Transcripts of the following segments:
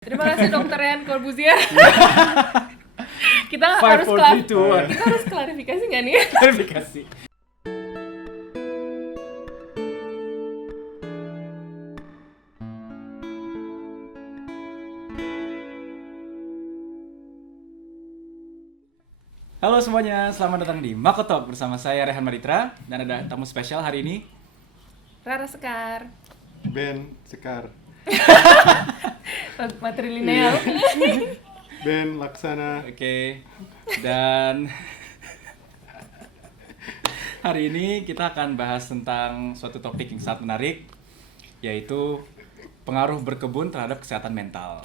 Terima kasih Dokter Yan Corbuzier. kita Five, harus four, klar- three, two, one. kita harus klarifikasi nggak nih? Klarifikasi. Halo semuanya, selamat datang di Mako Talk bersama saya Rehan Maritra dan ada tamu spesial hari ini. Rara Sekar, Ben Sekar, matrilineal. Ben Laksana. Oke. Dan hari ini kita akan bahas tentang suatu topik yang sangat menarik, yaitu pengaruh berkebun terhadap kesehatan mental.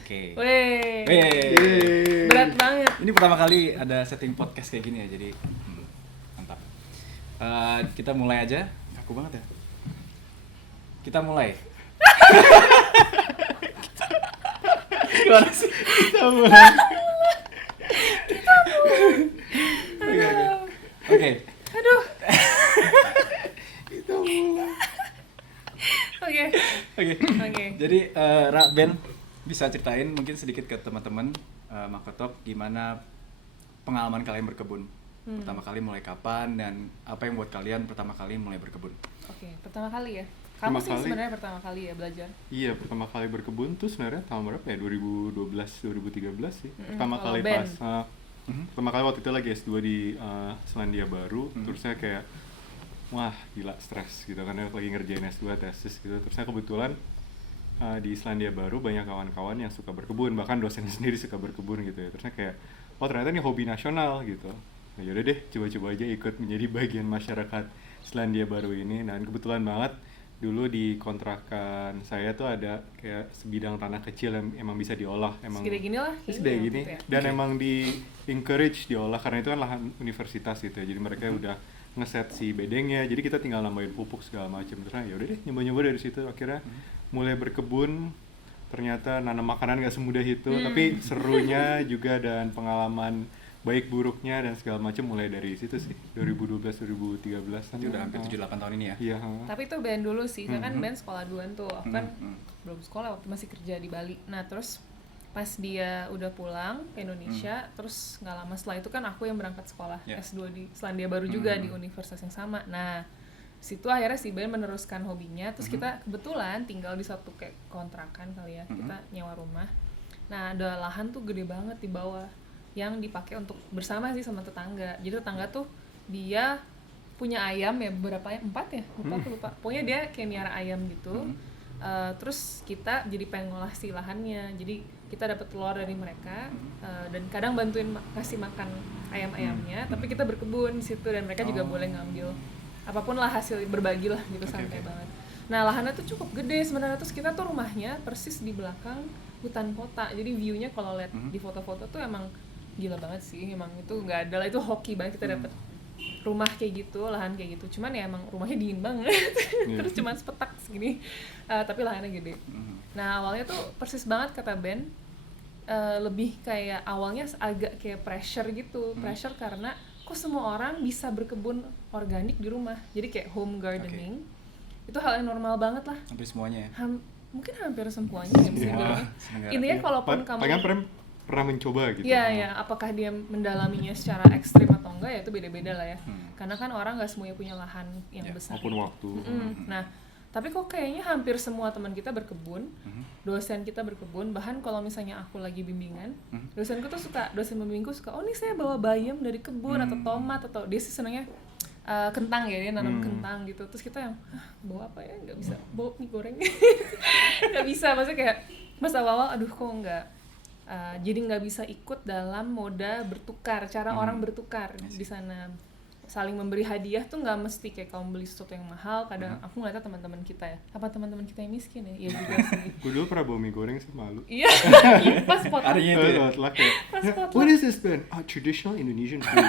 Oke. Weh, Yeay. berat banget. Ini pertama kali ada setting podcast kayak gini ya, jadi mantap. Kita mulai aja. Aku banget ya. Kita mulai. Gimana sih? Kita mulai. Oke. Aduh. Kita mulai. Oke. Oke. Jadi Ben bisa ceritain mungkin sedikit ke teman-teman Mako Talk gimana pengalaman kalian berkebun? Pertama kali mulai kapan dan apa yang buat kalian pertama kali mulai berkebun? Oke, pertama kali ya. Kamu Pertama sih kali. sebenarnya pertama kali ya belajar. Iya, pertama kali berkebun tuh sebenarnya tahun berapa ya? 2012, 2013 sih. Pertama kalau kali Ben. pas pertama kali waktu itu lagi S2 di Selandia Baru, terus saya kayak wah, gila stres gitu kan, lagi ngerjain S2 tesis gitu. Terus saya kebetulan di Selandia Baru banyak kawan-kawan yang suka berkebun, bahkan dosen sendiri suka berkebun gitu ya. Terusnya kayak, oh ternyata ini hobi nasional gitu. Nah, yaudah deh, coba-coba aja ikut menjadi bagian masyarakat Selandia Baru ini. Dan kebetulan banget dulu di kontrakan saya tuh ada kayak sebidang tanah kecil yang emang bisa diolah, emang Segede gini lah. segede gini, gitu ya. dan emang di encourage diolah karena itu kan lahan universitas gitu ya. Jadi mereka udah ngeset si bedengnya, jadi kita tinggal nambahin pupuk segala macam. Terus yaudah deh, nyoba-nyoba dari situ akhirnya mulai berkebun. Ternyata nanam makanan gak semudah itu, tapi serunya juga dan pengalaman baik buruknya dan segala macam mulai dari situ sih. 2012 2013 Nanti udah hampir 7-8 tahun ini ya. Iya. Tapi itu Ben dulu sih, saya kan Ben sekolah duluan tuh, aku kan belum sekolah waktu masih kerja di Bali. Nah terus pas dia udah pulang ke Indonesia, terus nggak lama setelah itu kan aku yang berangkat sekolah Yeah. S2 di Selandia Baru juga di universitas yang sama. Nah situ akhirnya si Ben meneruskan hobinya, terus kita kebetulan tinggal di satu kayak kontrakan kali ya, kita nyewa rumah. Nah ada lahan tuh gede banget di bawah yang dipakai untuk bersama sih sama tetangga. Jadi tetangga tuh dia punya ayam ya, berapa ya? 4 ya? Lupa. Pokoknya dia kayak miara ayam gitu. Terus kita jadi pengen ngolah si lahannya. Jadi kita dapat telur dari mereka dan kadang bantuin kasih makan ayam-ayamnya. Tapi kita berkebun di situ dan mereka juga boleh ngambil apapun lah hasil, berbagi lah gitu, santai banget. Nah lahannya tuh cukup gede sebenarnya. Terus kita tuh rumahnya persis di belakang hutan kota. Jadi view-nya kalau lihat di foto-foto tuh emang gila banget sih. Emang itu nggak ada lah, itu hoki banget kita dapet rumah kayak gitu, lahan kayak gitu. Cuman ya emang rumahnya dingin banget. Terus cuman sepetak segini, tapi lahannya gede. Nah awalnya tuh persis banget kata Ben, lebih kayak awalnya agak kayak pressure gitu. Pressure karena kok semua orang bisa berkebun organik di rumah. Jadi kayak home gardening. Itu hal yang normal banget lah. Hampir semuanya ya. Mungkin hampir semuanya ya bisa dibilang. Intinya kalaupun kamu Palingan pernah mencoba gitu. Iya, apakah dia mendalaminya secara ekstrim atau enggak ya itu beda-beda lah ya. Karena kan orang nggak semuanya punya lahan yang besar. Maupun waktu. Nah, tapi kok kayaknya hampir semua teman kita berkebun, dosen kita berkebun. Bahkan kalau misalnya aku lagi bimbingan, dosen pembimbingku suka, oh nih saya bawa bayam dari kebun atau tomat, atau dia sih senangnya kentang ya, dia nanam kentang gitu. Terus kita yang, bawa apa ya? Nggak bisa, bawa mie goreng. Nggak bisa, maksudnya kayak pas awal-awal, aduh kok nggak. Jadi nggak bisa ikut dalam moda bertukar, cara orang bertukar di sana, saling memberi hadiah tuh nggak mesti kayak kamu beli sesuatu yang mahal. Kadang aku ngeliatnya teman-teman kita ya, apa teman-teman kita yang miskin ya, iya juga sih. Gue dulu pernah bawa mie goreng sih, malu. Iya, pas potluck. Adanya itu ya. Pas potluck. What is this, Ben? Traditional Indonesian food.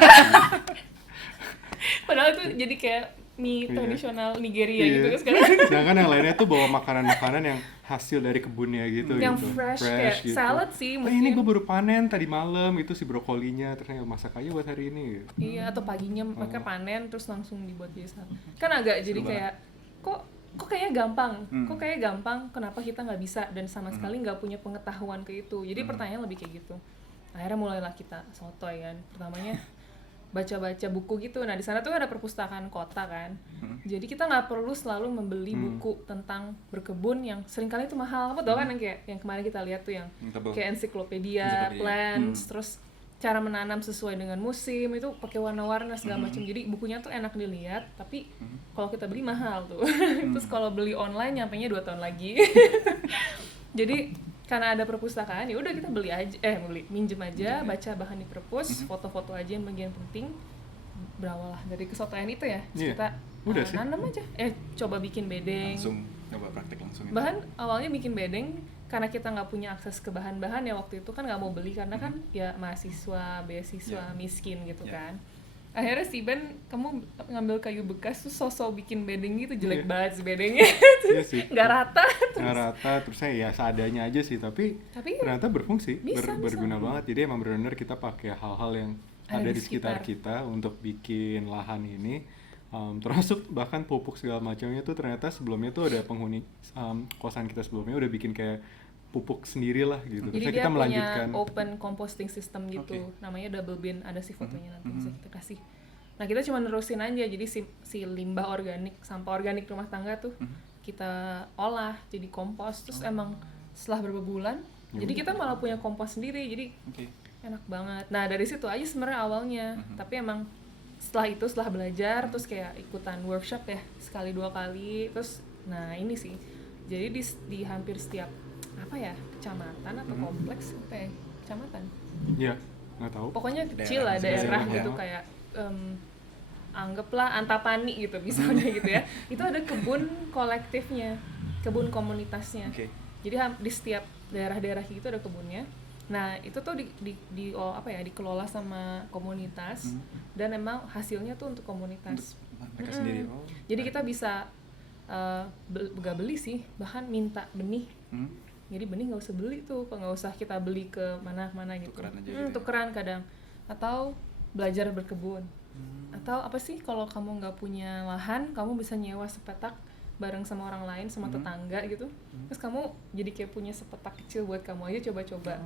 Padahal itu jadi kayak mie tradisional Nigeria Iya. gitu kan sekarang. Sedangkan yang lainnya tuh bawa makanan-makanan yang hasil dari kebunnya gitu. Yang gitu. fresh kayak gitu. salad sih Oh, ini mungkin. gue baru panen tadi malam, itu si brokolinya, terus masak aja buat hari ini. Iya, atau paginya mereka panen terus langsung dibuat jadi salad. Kan agak jadi kayak kok kok kayaknya gampang, kenapa kita nggak bisa dan sama sekali nggak punya pengetahuan ke itu. Jadi pertanyaan lebih kayak gitu. Akhirnya mulailah kita sotoy kan. Pertamanya baca-baca buku gitu. Nah di sana tuh ada perpustakaan kota kan. Jadi kita nggak perlu selalu membeli buku tentang berkebun yang seringkali itu mahal. Kamu tau kan yang kayak yang kemarin kita lihat tuh yang kayak ensiklopedia, plants, terus cara menanam sesuai dengan musim itu pakai warna-warna segala macam. Jadi bukunya tuh enak dilihat, tapi kalau kita beli mahal tuh. Terus kalau beli online nyampenya 2 tahun lagi. Jadi karena ada perpustakaan ya udah kita minjem aja, baca bahan di perpus, foto-foto aja yang bagian penting. Berawal lah dari kesotoyan itu ya. Kita nanam aja. Coba bikin bedeng. Langsung coba praktek langsung. Bahkan awalnya bikin bedeng karena kita nggak punya akses ke bahan-bahan ya waktu itu kan nggak mau beli karena kan ya beasiswa miskin gitu kan. Akhirnya si Ben, kamu ngambil kayu bekas tuh sosok bikin bedeng gitu, jelek banget si bedengnya. Nggak rata. Nggak rata, terus ya seadanya aja sih, tapi ternyata berfungsi, berguna banget. Jadi emang benar-benar kita pakai hal-hal yang ada di sekitar kita untuk bikin lahan ini. Termasuk bahkan pupuk segala macamnya tuh ternyata sebelumnya tuh ada penghuni kosan kita sebelumnya udah bikin kayak pupuk sendiri lah gitu. Jadi terus kita melanjutkan punya open composting system gitu, namanya double bin, ada sih fotonya nanti bisa kita kasih. Nah kita cuma nerusin aja, jadi si limbah organik, sampah organik rumah tangga tuh kita olah jadi kompos, terus emang setelah beberapa bulan, jadi kita malah punya kompos sendiri, jadi enak banget. Nah dari situ aja sebenarnya awalnya, tapi emang setelah belajar, terus kayak ikutan workshop ya, 1-2 kali, terus nah ini sih, jadi di hampir setiap kecamatan atau kompleks kecamatan? Iya, nggak tahu. Pokoknya kecil lah daerah gitu kayak anggaplah Antapani gitu misalnya gitu ya. Itu ada kebun kolektifnya, kebun komunitasnya. Jadi di setiap daerah-daerah gitu ada kebunnya. Nah itu tuh dikelola sama komunitas dan emang hasilnya tuh untuk komunitas. Mereka sendiri. Jadi kita bisa gak beli sih, bahkan minta benih. Jadi benih nggak usah beli tuh, nggak usah kita beli ke mana-mana gitu. Tukeran aja gitu. Tukeran kadang, atau belajar berkebun. Atau apa sih kalau kamu nggak punya lahan, kamu bisa nyewa sepetak bareng sama orang lain, sama tetangga gitu. Terus kamu jadi kayak punya sepetak kecil buat kamu aja coba-coba.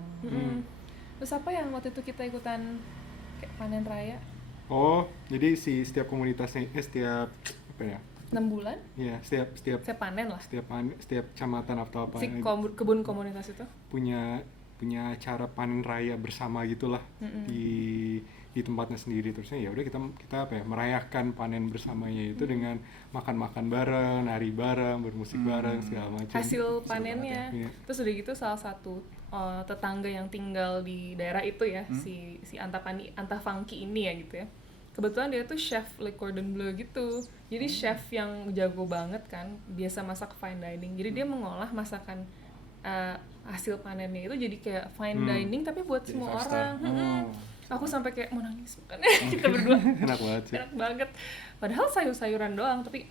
Terus apa yang waktu itu kita ikutan kayak panen raya? Jadi setiap komunitasnya setiap 6 bulan? Iya, setiap panen lah. Setiap kecamatan atau apa kebun komunitas itu punya cara panen raya bersama gitulah di tempatnya sendiri. Terusnya ya udah kita merayakan panen bersamanya itu dengan makan bareng, nari bareng, bermusik bareng segala macam. Hasil panennya. Terus udah gitu salah satu tetangga yang tinggal di daerah itu ya, si Antafangki ini ya gitu ya. Kebetulan dia tuh chef Le Cordon Bleu gitu. Jadi chef yang jago banget kan, biasa masak fine dining. Jadi dia mengolah masakan hasil panennya itu jadi kayak fine dining tapi buat jadi semua orang. Aku sampai kayak mau nangis kan. Kita berdua. Enak banget sih. Enak banget. Padahal sayur-sayuran doang tapi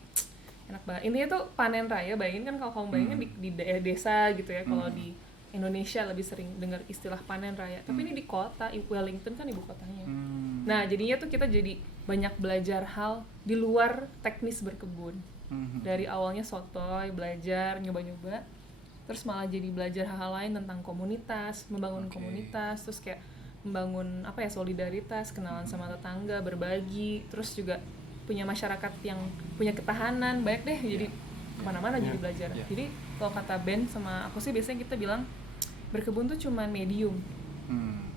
enak banget. Intinya tuh panen raya, bayangin kan kalau kamu bayangin di desa gitu ya, kalau di Indonesia lebih sering dengar istilah panen raya, tapi ini di kota, Wellington kan ibu kotanya. Nah jadinya tuh kita jadi banyak belajar hal di luar teknis berkebun. Dari awalnya sotoy, belajar, nyoba-nyoba, terus malah jadi belajar hal-hal lain tentang komunitas, membangun komunitas, terus kayak membangun solidaritas, kenalan sama tetangga, berbagi, terus juga punya masyarakat yang punya ketahanan, banyak deh, jadi kemana-mana jadi belajar. Jadi kalau kata Ben sama aku sih biasanya kita bilang berkebun tuh cuma medium,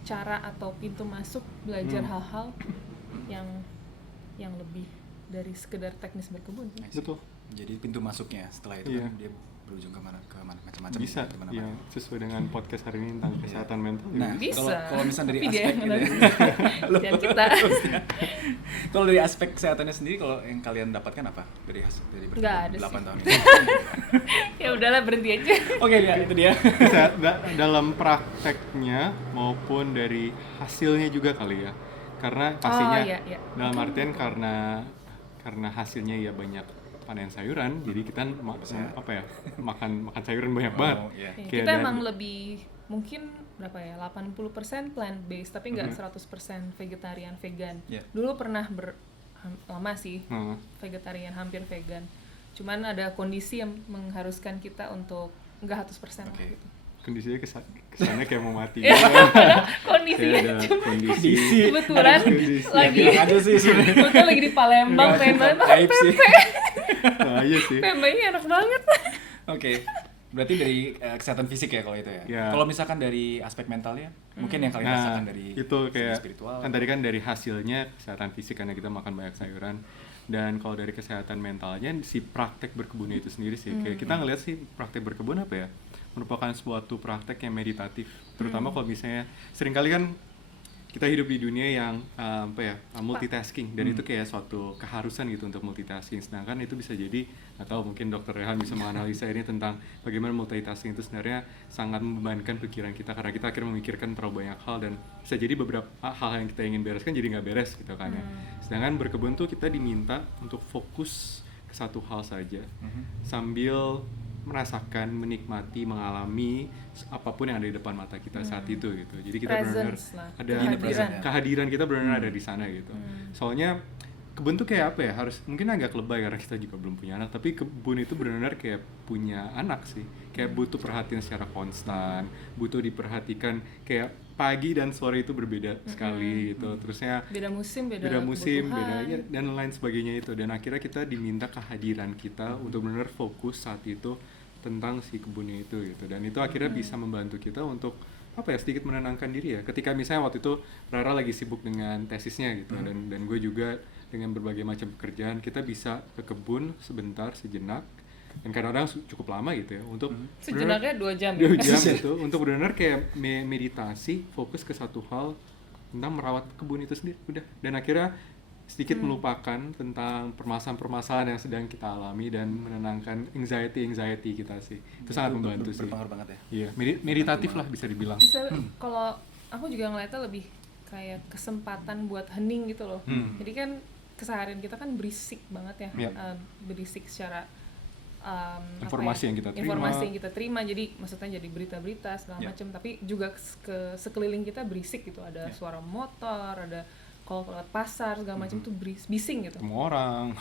cara atau pintu masuk belajar hal-hal yang lebih dari sekedar teknis berkebun. Betul. Jadi pintu masuknya setelah itu kan dia berujung kemana macam-macam. Bisa, ya sesuai dengan podcast hari ini tentang kesehatan mental. Nah, bisa. Kalau misalnya dari aspek dan kita. Kalau dari aspek kesehatannya sendiri, kalau yang kalian dapatkan apa dari berkebun 8 tahun ini? Ya udahlah, berhenti aja. Oke, ya itu dia. Bisa dalam prakteknya maupun dari hasilnya juga kali ya. Karena pastinya dalam artian karena hasilnya ya banyak panen sayuran, jadi kita makan sayuran banyak banget. Kita emang lebih mungkin 80% plant based tapi nggak 100% vegetarian vegan. Dulu pernah lama sih vegetarian hampir vegan. Cuman ada kondisi yang mengharuskan kita untuk nggak 100% lah Oke. gitu. Kondisinya kesannya kayak mau mati. Kondisinya Kayak ada cuma kondisi. kebetulan Kondisi. lagi Bilang aja sih sebenarnya. kebetulan lagi di Palembang pengen banget makan Aib sih. Nah, iya sih. pempeknya enak banget. Oke. Berarti dari kesehatan fisik ya kalau itu ya. Ya. Kalau misalkan dari aspek mentalnya, mungkin yang kalian rasakan dari itu segi kayak spiritual. kan tadi kan dari hasilnya kesehatan fisik karena kita makan banyak sayuran, dan kalau dari kesehatan mentalnya si praktek berkebunnya itu sendiri sih kayak kita ngelihat sih praktek berkebun apa ya, merupakan suatu praktek yang meditatif, terutama kalau misalnya seringkali kan kita hidup di dunia yang multitasking, dan itu kayak suatu keharusan gitu untuk multitasking, sedangkan itu bisa jadi, atau mungkin Dr. Rehan bisa menganalisa ini tentang bagaimana multitasking itu sebenarnya sangat membebankan pikiran kita karena kita akhirnya memikirkan terlalu banyak hal, dan bisa jadi beberapa hal yang kita ingin bereskan jadi nggak beres gitu kan ya. Sedangkan berkebun tuh kita diminta untuk fokus ke satu hal saja sambil merasakan, menikmati, mengalami apapun yang ada di depan mata kita saat itu gitu. Jadi kita benar-benar Presence lah, ada kehadiran. kehadiran kita benar-benar ada di sana gitu. Soalnya kebun tuh kayak apa ya, harus mungkin agak lebay karena kita juga belum punya anak, tapi kebun itu benar-benar kayak punya anak sih, kayak butuh perhatian secara konstan, butuh diperhatikan, kayak pagi dan sore itu berbeda sekali gitu, terusnya Beda musim, beda musim, kebutuhan. beda ya, dan lain sebagainya itu, dan akhirnya kita diminta kehadiran kita untuk benar-benar fokus saat itu tentang si kebunnya itu gitu, dan itu akhirnya bisa membantu kita untuk apa ya, sedikit menenangkan diri ya, ketika misalnya waktu itu Rara lagi sibuk dengan tesisnya gitu, dan gue juga dengan berbagai macam pekerjaan, kita bisa ke kebun sebentar, sejenak, dan kadang-kadang cukup lama gitu ya untuk Sejenaknya 2 jam. 2 jam itu untuk benar-benar kayak meditasi, fokus ke satu hal tentang merawat kebun itu sendiri udah, dan akhirnya sedikit melupakan tentang permasalahan-permasalahan yang sedang kita alami dan menenangkan anxiety kita sih. Itu sangat membantu sih. Berpengaruh banget ya. Iya, meditatif lah bisa dibilang. Bisa kalau aku juga ngeliatnya lebih kayak kesempatan buat hening gitu loh. Jadi kan keseharian kita kan berisik banget ya. Yep. Berisik secara Informasi yang kita terima. informasi yang kita terima, jadi maksudnya jadi berita-berita segala Yeah. macam, tapi juga ke sekeliling kita berisik gitu, ada suara motor, ada kalau lewat pasar segala macam tuh bising gitu. Semua orang.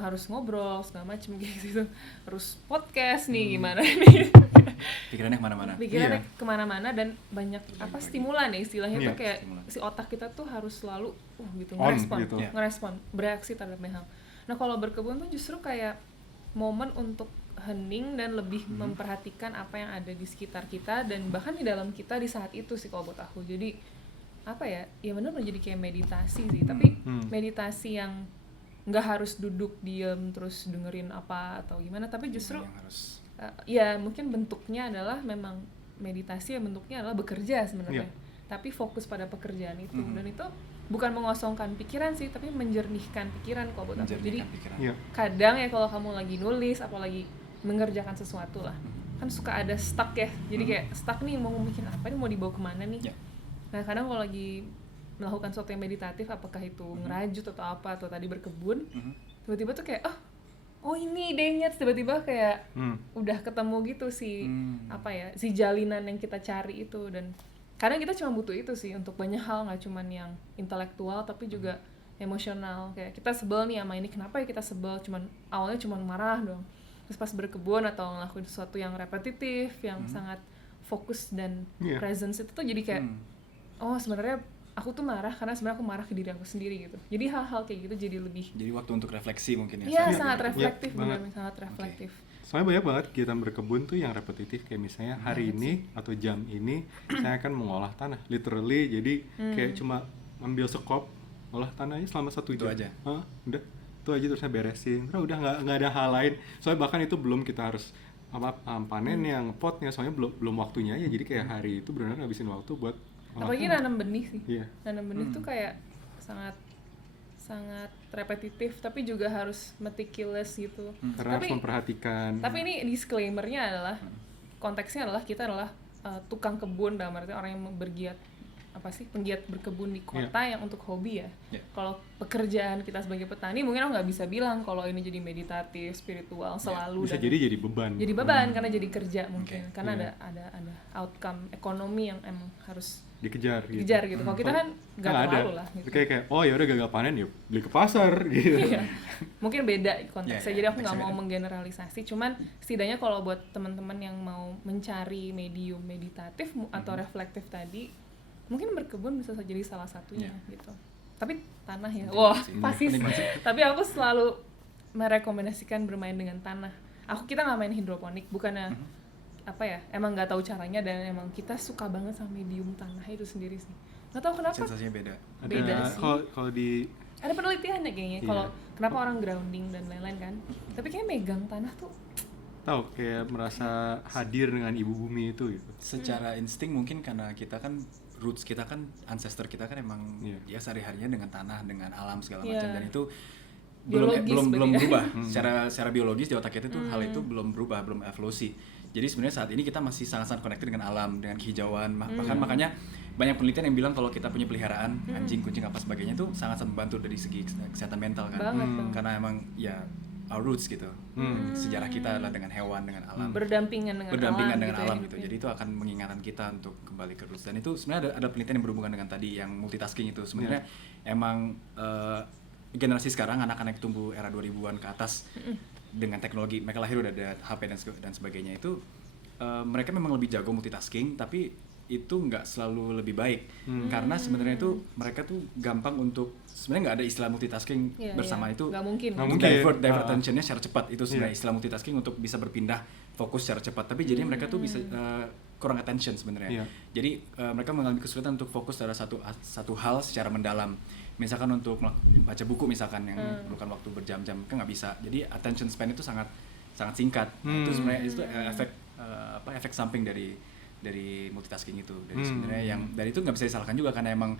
Harus ngobrol segala macam gitu, harus podcast nih gimana nih. Pikirannya kemana-mana. Pikirannya Iya. kemana-mana, dan banyak stimulan ya istilahnya Iya, tuh kayak stimulan. si otak kita tuh harus selalu gitu On ngerespon, gitu. Iya. ngerespon, bereaksi terhadap hal. Nah kalau berkebun tuh justru kayak momen untuk hening dan lebih memperhatikan apa yang ada di sekitar kita dan bahkan di dalam kita di saat itu sih kalau buat aku. Jadi apa ya benar menjadi kayak meditasi sih, tapi meditasi yang nggak harus duduk diam terus dengerin apa atau gimana, tapi justru Yang harus ya mungkin bentuknya adalah memang meditasi, ya bentuknya adalah bekerja sebenarnya, tapi fokus pada pekerjaan itu, dan itu bukan mengosongkan pikiran sih, tapi menjernihkan pikiran kalau buat aku. Jadi menjernihkan pikiran. Iya. kadang ya kalau kamu lagi nulis apalagi mengerjakan sesuatu lah, kan suka ada stuck ya, jadi kayak stuck nih, mau bikin apa nih, mau dibawa kemana nih. Ya. Nah kadang kalau lagi melakukan sesuatu yang meditatif, apakah itu ngerajut atau apa, atau tadi berkebun, tiba-tiba tuh kayak oh ini idenya, terus tiba-tiba kayak udah ketemu gitu si si jalinan yang kita cari itu. Dan kadang kita cuma butuh itu sih untuk banyak hal, nggak cuman yang intelektual tapi juga emosional. Kayak kita sebel nih sama ini, kenapa ya kita sebel, awalnya cuman marah doang, terus pas berkebun atau ngelakuin sesuatu yang repetitif, yang sangat fokus dan presence itu tuh jadi kayak oh sebenarnya aku tuh marah karena sebenarnya aku marah ke diri aku sendiri gitu. Jadi hal-hal kayak gitu jadi lebih waktu untuk refleksi mungkin ya. iya saat sangat berkebun. reflektif, banget. benar, sangat reflektif. Soalnya banyak banget kegiatan berkebun tuh yang repetitif, kayak misalnya hari ini atau jam ini saya akan mengolah tanah, literally. Jadi kayak cuma ambil sekop, olah tanahnya selama 1 Itu jam. aja? Udah, itu aja, terus saya beresin. Terus udah nggak ada hal lain. Soalnya bahkan itu belum kita harus panen yang potnya, soalnya belum waktunya ya. Jadi kayak hari itu benar-benar ngabisin waktu buat Apalagi nanam benih sih. Iya. Nanam benih tuh kayak sangat repetitif, tapi juga harus meticulous gitu. karena harus memperhatikan. Tapi ini disclaimer-nya adalah konteksnya adalah kita adalah tukang kebun, dalam arti orang yang bergiat apa sih penggiat berkebun di kota yang untuk hobi ya. Yeah. Kalau pekerjaan kita sebagai petani mungkin aku nggak bisa bilang kalau ini jadi meditatif, spiritual selalu. Bisa dan jadi beban. Jadi beban karena jadi kerja mungkin. Karena Iya. ada outcome ekonomi yang emang harus dikejar gitu. Kalau kita kan nggak Nggak terlalu lah gitu. Kayak oh ya udah gagal panen ya beli ke pasar gitu. Iya. Mungkin beda konteksnya. Iya, Jadi aku nggak konteksnya mau beda. menggeneralisasi. Cuman setidaknya kalau buat teman-teman yang mau mencari medium meditatif atau reflektif tadi, mungkin berkebun bisa jadi salah satunya gitu. Tapi tanah ya. Wah, pasti. Tapi aku selalu merekomendasikan bermain dengan tanah. Kita nggak main hidroponik, bukannya apa ya, emang nggak tahu caranya dan emang kita suka banget sama medium tanah itu sendiri sih. Nggak tahu kenapa. Sensasinya beda. Beda sih. Kalau di Ada penelitiannya kayaknya. Iya. Kalau kenapa orang grounding dan lain-lain kan. Tapi kayak megang tanah tuh tahu kayak merasa hadir dengan ibu bumi itu gitu. Secara insting mungkin karena kita kan roots kita kan ancestor kita kan emang ya sehari-harinya dengan tanah, dengan alam segala macam dan itu Biologis belum berarti. berubah secara biologis di otak kita tuh hal itu belum berubah, belum evolusi. Jadi sebenarnya saat ini kita masih sangat-sangat connected dengan alam, dengan kehijauan. Bahkan makanya banyak penelitian yang bilang kalau kita punya peliharaan anjing, kucing apa sebagainya itu sangat membantu dari segi kesehatan mental kan. Karena emang ya our roots gitu. Sejarah kita adalah dengan hewan, dengan alam. berdampingan dengan alam gitu gitu. Jadi itu akan mengingatkan kita untuk kembali ke roots. Dan itu sebenarnya ada penelitian yang berhubungan dengan tadi yang multitasking itu. Sebenarnya emang generasi sekarang anak-anak tumbuh era 2000-an ke atas dengan teknologi, mereka lahir udah ada HP dan sebagainya itu mereka memang lebih jago multitasking, tapi itu nggak selalu lebih baik karena sebenarnya itu mereka tuh gampang untuk sebenarnya nggak ada istilah multitasking bersama itu nggak mungkin divert attention-nya secara cepat itu sebenarnya istilah multitasking untuk bisa berpindah fokus secara cepat, tapi jadi mereka tuh bisa kurang attention sebenarnya. Jadi mereka mengalami kesulitan untuk fokus pada satu hal secara mendalam. Misalkan untuk baca buku misalkan yang memerlukan waktu berjam-jam kan nggak bisa. Jadi attention span itu sangat singkat. Itu sebenarnya itu efek samping dari multitasking itu. Dari sebenarnya yang dari itu nggak bisa disalahkan juga karena emang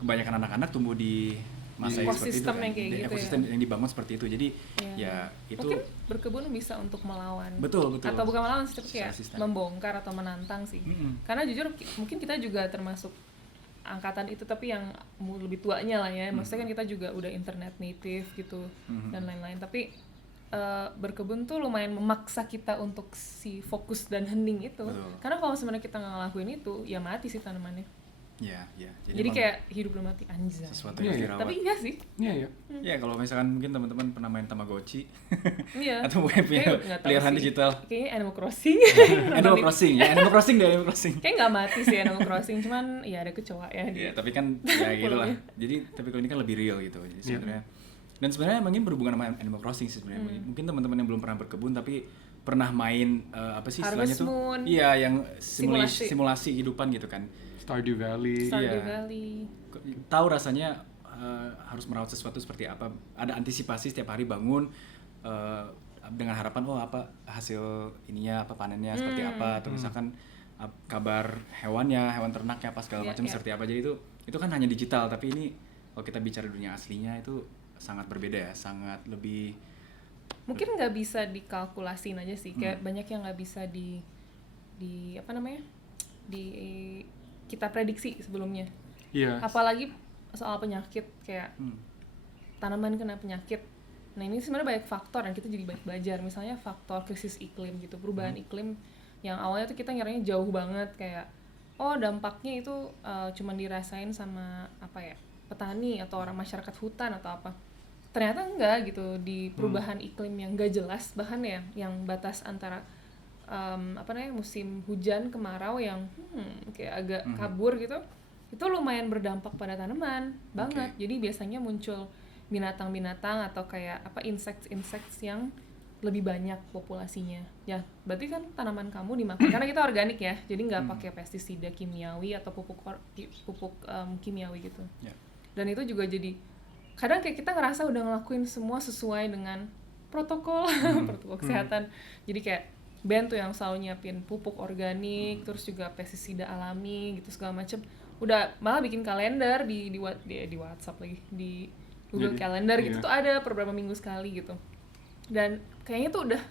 kebanyakan anak-anak tumbuh di masa yang seperti itu kan. yang kayak gitu ekosistem yang dibangun seperti itu. Jadi ya itu mungkin berkebun bisa untuk melawan. Betul. Atau bukan melawan sih, tapi kayak Resisten. membongkar atau menantang sih. Karena jujur mungkin kita juga termasuk angkatan itu tapi yang lebih tuanya lah ya. Maksudnya kan kita juga udah internet native gitu dan lain-lain. Tapi berkebun tuh lumayan memaksa kita untuk si fokus dan hening itu. Betul. Karena kalau sebenarnya kita nggak ngelakuin itu, ya mati sih tanamannya. Ya. Jadi kayak hidup belum mati anjay. Sesuatu yang dirawat. Tapi iya sih. Iya. Ya kalau misalkan mungkin teman-teman pernah main Tamagotchi Iya. atau mungkin punya peliharaan digital. Kayaknya Animal Crossing. Animal Crossing. Kayak nggak mati sih Animal Crossing, cuman ya ada kecoa ya. Iya, tapi kan ya gitu lah. Jadi tapi kalau ini kan lebih real gitu. Jadi sebenarnya dan sebenarnya mungkin berhubungan sama Animal Crossing sih sebenarnya. Mungkin teman-teman yang belum pernah berkebun tapi pernah main apa sih istilahnya Harvest tuh? Moon. Iya, yang simulasi kehidupan gitu kan. Stardew Valley. Stardew Valley. Tahu rasanya harus merawat sesuatu seperti apa, ada antisipasi setiap hari bangun dengan harapan apa hasil ininya apa panennya seperti apa atau misalkan kabar hewan ternaknya apa segala macam seperti apa. Jadi itu kan hanya digital, tapi ini kalau kita bicara dunia aslinya itu sangat berbeda ya, sangat lebih mungkin nggak bisa dikalkulasin aja sih, kayak banyak yang nggak bisa di apa namanya kita prediksi sebelumnya. Iya. Apalagi soal penyakit kayak tanaman kena penyakit. Nah ini sebenarnya banyak faktor dan kita jadi banyak belajar. Misalnya faktor krisis iklim gitu, perubahan iklim yang awalnya tuh kita ngiranya jauh banget kayak dampaknya itu cuman dirasain sama petani atau orang masyarakat hutan atau apa. Ternyata enggak gitu, di perubahan iklim yang enggak jelas bahkan ya yang batas antara musim hujan kemarau yang kayak agak kabur gitu, itu lumayan berdampak pada tanaman banget. Jadi biasanya muncul binatang-binatang atau kayak insect yang lebih banyak populasinya. Ya, berarti kan tanaman kamu dimakan karena kita organik ya. Jadi nggak pakai pestisida kimiawi atau pupuk kimiawi gitu. Yeah. Dan itu juga jadi kadang kayak kita ngerasa udah ngelakuin semua sesuai dengan protokol kesehatan. Jadi kayak band tuh yang selalu nyiapin pupuk organik, terus juga pestisida alami gitu segala macem. Udah malah bikin kalender di WhatsApp lagi, di Google Calendar gitu tuh ada per beberapa minggu sekali gitu. Dan kayaknya tuh udah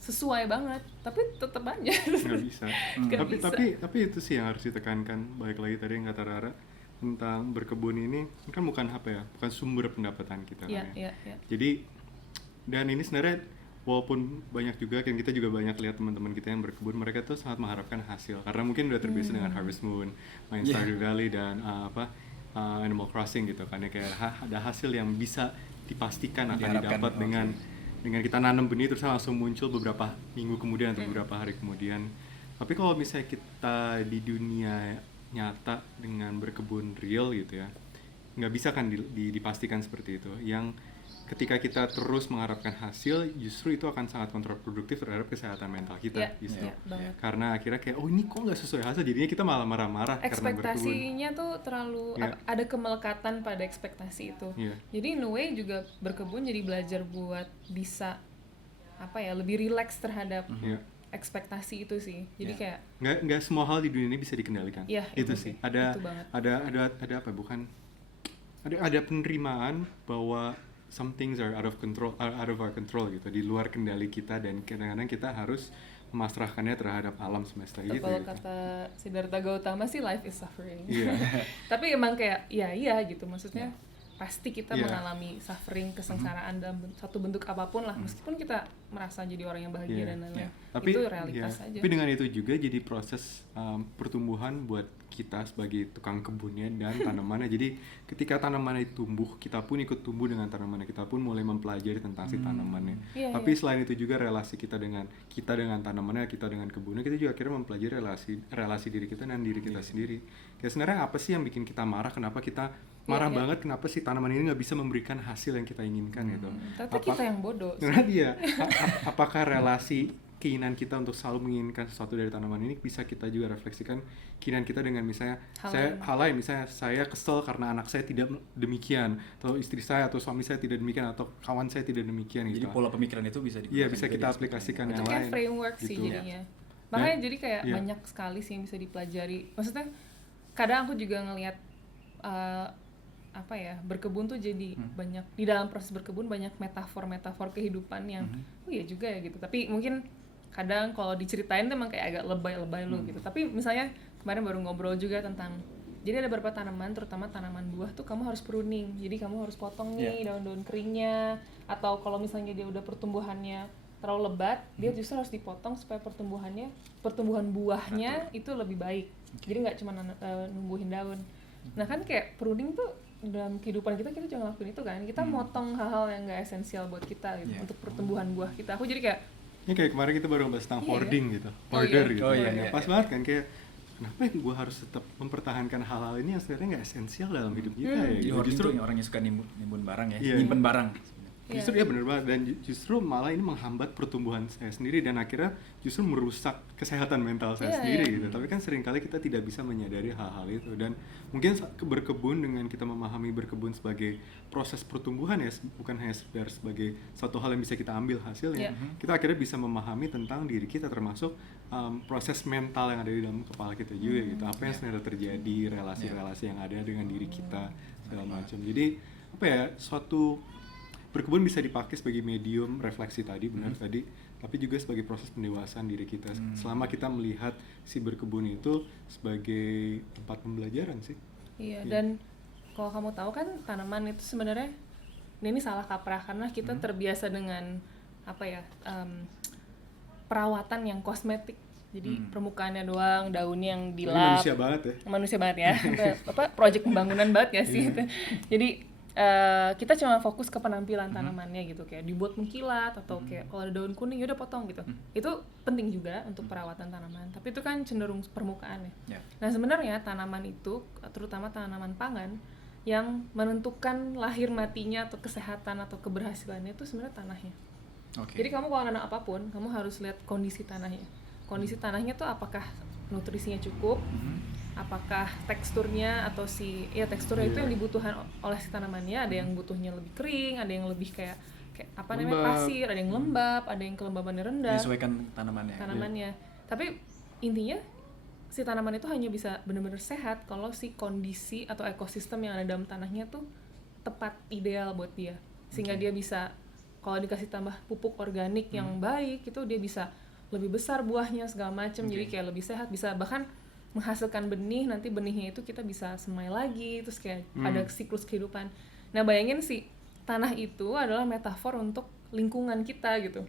sesuai banget, tapi tetap aja nggak bisa. Nggak tapi bisa. tapi itu sih yang harus ditekankan. Balik lagi tadi yang kata Rara tentang berkebun ini kan bukan bukan sumber pendapatan kita Iya, kan iya, iya. Jadi dan ini sebenarnya walaupun banyak juga kan kita juga banyak lihat teman-teman kita yang berkebun, mereka tuh sangat mengharapkan hasil karena mungkin udah terbiasa dengan Harvest Moon, main Stardew Valley dan Animal Crossing gitu kan ya, kayak ada hasil yang bisa dipastikan akan Diharapkan, didapat dengan kita nanam benih terus langsung muncul beberapa minggu kemudian atau beberapa hari kemudian. Tapi kalau misalnya kita di dunia nyata dengan berkebun real gitu ya, nggak bisa kan dipastikan seperti itu. Yang ketika kita terus mengharapkan hasil, justru itu akan sangat kontraproduktif terhadap kesehatan mental kita. Iya, banget. Karena akhirnya kayak, oh ini kok nggak sesuai hasil, jadinya kita malah marah-marah karena berkebun. Ekspektasinya tuh terlalu ada kemelekatan pada ekspektasi itu. Jadi in a way juga berkebun jadi belajar buat bisa lebih rileks terhadap ekspektasi itu sih. Jadi kayak nggak semua hal di dunia ini bisa dikendalikan. Iya, itu sih. Ada penerimaan bahwa some things are out of our control gitu, di luar kendali kita, dan kadang-kadang kita harus memasrahkannya terhadap alam semesta gitu. Kalau kata Siddhartha Gautama sih life is suffering. Iya. Tapi emang kayak iya gitu, maksudnya pasti kita mengalami suffering, kesengsaraan dalam satu bentuk apapun lah, meskipun kita merasa jadi orang yang bahagia dan lain-lain. Itu realitas aja. Tapi dengan itu juga jadi proses pertumbuhan buat kita sebagai tukang kebunnya dan tanamannya. Jadi ketika tanamannya tumbuh, kita pun ikut tumbuh dengan tanamannya, kita pun mulai mempelajari tentang si tanamannya. Tapi selain itu juga relasi kita dengan tanamannya, kita dengan kebunnya, kita juga akhirnya mempelajari relasi diri kita dan diri kita sendiri. Kayak sebenarnya apa sih yang bikin kita marah? Kenapa kita marah banget? Kenapa si tanaman ini nggak bisa memberikan hasil yang kita inginkan gitu? Tapi kita yang bodoh. Iya. Apakah relasi keinginan kita untuk selalu menginginkan sesuatu dari tanaman ini bisa kita juga refleksikan keinginan kita dengan misalnya hal lain, misalnya saya kesel karena anak saya tidak demikian, atau istri saya atau suami saya tidak demikian, atau kawan saya tidak demikian gitu. Jadi pola pemikiran itu bisa bisa kita aplikasikan yang lain. Itu kayak framework sih jadinya. Makanya jadi kayak banyak sekali sih yang bisa dipelajari. Maksudnya kadang aku juga ngelihat berkebun tuh jadi banyak, di dalam proses berkebun banyak metafor kehidupan yang iya juga ya gitu. Tapi mungkin kadang kalau diceritain tuh emang kayak agak lebay lu gitu. Tapi misalnya kemarin baru ngobrol juga tentang, jadi ada beberapa tanaman, terutama tanaman buah tuh kamu harus pruning. Jadi kamu harus potong nih daun-daun keringnya, atau kalau misalnya dia udah pertumbuhannya terlalu lebat, dia justru harus dipotong supaya pertumbuhan buahnya itu lebih baik. Jadi nggak cuma numbuhin daun. Nah kan kayak pruning tuh dalam kehidupan kita juga ngelakuin itu kan. Kita motong hal-hal yang nggak esensial buat kita gitu, untuk pertumbuhan buah kita. Aku jadi kayak ini kayak kemarin kita baru bahas tentang hoarding gitu. Hoarder gitu. Pas banget kan, kayak kenapa gue harus tetap mempertahankan hal-hal ini yang sebenarnya nggak esensial dalam hidup kita ya. Jadi justru orang yang suka nimbun barang ya, nyimpen barang. Justru benar banget, dan justru malah ini menghambat pertumbuhan saya sendiri dan akhirnya justru merusak kesehatan mental saya sendiri gitu. Tapi kan seringkali kita tidak bisa menyadari hal-hal itu, dan mungkin berkebun, dengan kita memahami berkebun sebagai proses pertumbuhan ya, bukan hanya sebagai satu hal yang bisa kita ambil hasilnya, kita akhirnya bisa memahami tentang diri kita, termasuk proses mental yang ada di dalam kepala kita juga gitu. Apa yang sebenarnya terjadi, relasi-relasi yang ada dengan diri kita segala macam. Jadi suatu berkebun bisa dipakai sebagai medium refleksi tadi, benar tadi, tapi juga sebagai proses pendewasaan diri kita. Selama kita melihat si berkebun itu sebagai tempat pembelajaran sih. Iya, dan kalau kamu tahu kan tanaman itu sebenarnya ini salah kaprah karena kita terbiasa dengan perawatan yang kosmetik. Jadi permukaannya doang, daunnya yang dilap. Manusia banget ya. Proyek pembangunan banget ya sih itu. Jadi kita cuma fokus ke penampilan tanamannya gitu, kayak dibuat mengkilat atau kayak kalau ada daun kuning yaudah potong gitu. Itu penting juga untuk perawatan tanaman, tapi itu kan cenderung permukaan ya. Nah sebenarnya tanaman itu, terutama tanaman pangan, yang menentukan lahir matinya atau kesehatan atau keberhasilannya itu sebenarnya tanahnya. Jadi kamu kalau nanam apapun, kamu harus lihat kondisi tanahnya. Kondisi tanahnya tuh apakah nutrisinya cukup, apakah teksturnya atau teksturnya itu yang dibutuhkan oleh si tanamannya. Ada yang butuhnya lebih kering, ada yang lebih kayak pasir, ada yang lembab, ada yang kelembabannya rendah. Menyesuaikan tanamannya. Tapi intinya si tanaman itu hanya bisa benar-benar sehat kalau si kondisi atau ekosistem yang ada dalam tanahnya tuh tepat, ideal buat dia, sehingga dia bisa kalau dikasih tambah pupuk organik yang baik itu dia bisa lebih besar buahnya segala macam, jadi kayak lebih sehat, bisa bahkan menghasilkan benih, nanti benihnya itu kita bisa semai lagi, terus kayak ada siklus kehidupan. Nah bayangin sih tanah itu adalah metafor untuk lingkungan kita gitu.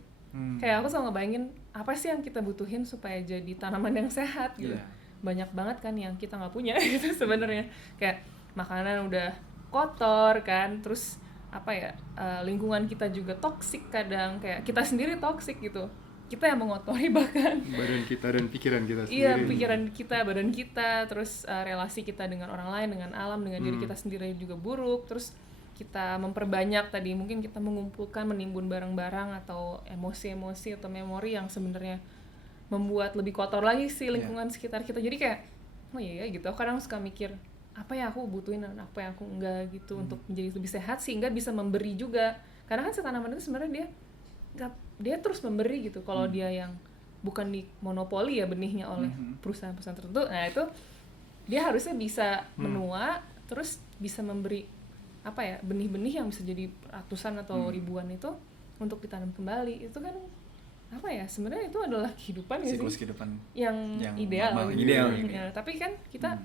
Kayak aku selalu ngebayangin apa sih yang kita butuhin supaya jadi tanaman yang sehat gitu. Banyak banget kan yang kita nggak punya gitu sebenarnya, kayak makanan udah kotor kan, terus apa ya, lingkungan kita juga toksik, kadang kayak kita sendiri toksik gitu, kita yang mengotori bahkan badan kita dan pikiran kita sendiri. iya, pikiran kita, badan kita, terus relasi kita dengan orang lain, dengan alam, dengan diri kita sendiri juga buruk. Terus kita memperbanyak tadi, mungkin kita mengumpulkan, menimbun barang-barang atau emosi-emosi atau memori yang sebenarnya membuat lebih kotor lagi sih lingkungan sekitar kita. Jadi kayak oh iya gitu, aku kadang suka mikir apa yang aku butuhin dan apa yang aku enggak gitu untuk menjadi lebih sehat, sehingga bisa memberi juga. Karena kan tanaman itu sebenarnya dia terus memberi gitu. Kalau dia yang bukan di monopoli ya benihnya oleh perusahaan-perusahaan tertentu, nah itu dia harusnya bisa menua, terus bisa memberi apa ya, benih-benih yang bisa jadi ratusan atau ribuan itu untuk ditanam kembali. Itu kan apa ya, sebenarnya itu adalah kehidupan ya, siklus sih kehidupan yang ideal normal, gitu. ideal Ya, tapi kan kita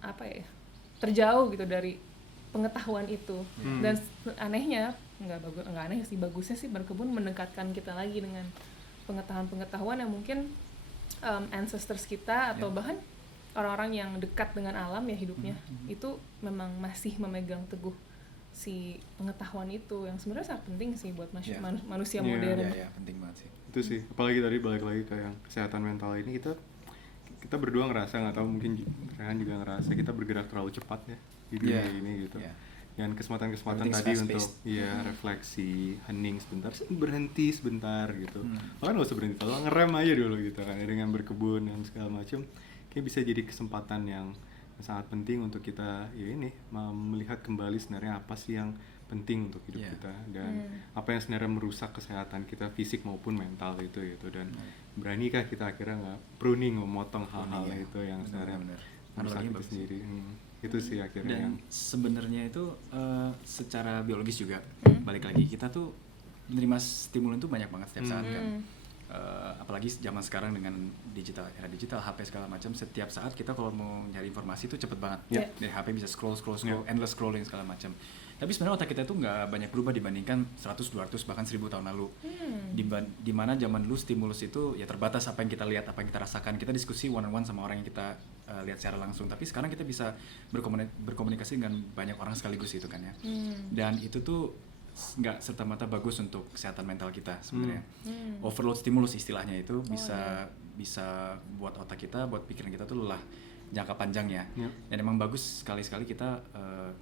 apa ya, terjauh gitu dari pengetahuan itu. Dan anehnya nggak aneh sih, bagusnya sih berkebun mendekatkan kita lagi dengan pengetahuan yang mungkin ancestors kita atau bahkan orang-orang yang dekat dengan alam ya hidupnya itu memang masih memegang teguh si pengetahuan itu, yang sebenarnya sangat penting sih buat manusia modern. Iya, penting banget sih Itu sih, apalagi tadi balik lagi ke yang kesehatan mental ini, kita berdua ngerasa, nggak tahu mungkin Rehan juga ngerasa kita bergerak terlalu cepat ya di dunia ini gitu. Dan kesempatan-kesempatan tadi untuk refleksi, hening sebentar, berhenti sebentar gitu. Bahkan nggak usah berhenti, kalau ngerem aja dulu gitu kan, dengan berkebun dan segala macam, kayak bisa jadi kesempatan yang sangat penting untuk kita ya ini melihat kembali sebenarnya apa sih yang penting untuk hidup kita, dan apa yang sebenarnya merusak kesehatan kita fisik maupun mental itu gitu. Dan beranikah kita akhirnya nggak pruning, memotong hal-hal itu yang sebenarnya merusak kita sendiri. Itu sih akhirnya. Dan sebenarnya itu secara biologis juga balik lagi, kita tuh menerima stimulan tuh banyak banget setiap saat kan. Apalagi zaman sekarang dengan era digital, HP segala macam, setiap saat kita kalau mau nyari informasi itu cepet banget. Dari HP bisa scroll, endless scrolling segala macam. Tapi sebenarnya otak kita tuh nggak banyak berubah dibandingkan 100, 200 bahkan 1000 tahun lalu. Di mana zaman dulu stimulus itu ya terbatas, apa yang kita lihat, apa yang kita rasakan. Kita diskusi one on one sama orang yang kita lihat secara langsung. Tapi sekarang kita bisa berkomunikasi dengan banyak orang sekaligus gitu kan ya. Dan itu tuh nggak serta-merta bagus untuk kesehatan mental kita sebenarnya. Overload stimulus istilahnya itu bisa buat otak kita, buat pikiran kita tuh lelah jangka panjang ya. Dan emang bagus sekali-sekali kita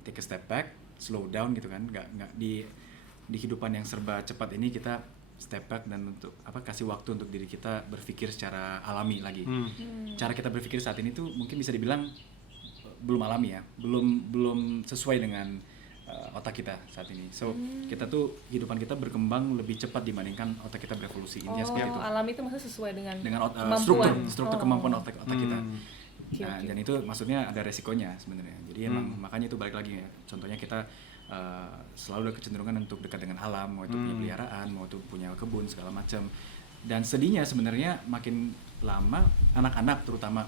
take a step back, slow down gitu kan. Nggak di kehidupan yang serba cepat ini kita step back dan untuk kasih waktu untuk diri kita berpikir secara alami lagi. Cara kita berpikir saat ini tuh mungkin bisa dibilang belum alami ya, belum sesuai dengan otak kita saat ini. So kita tuh kehidupan kita berkembang lebih cepat dibandingkan otak kita berevolusi. Intinya seperti itu. Alami itu maksudnya sesuai dengan struktur kemampuan otak kita. Nah, dan itu maksudnya ada resikonya sebenarnya. Jadi emang makanya itu balik lagi ya. Contohnya kita selalu ada kecenderungan untuk dekat dengan alam, mau itu punya peliharaan, mau itu punya kebun segala macam. Dan sedihnya sebenarnya makin lama anak-anak terutama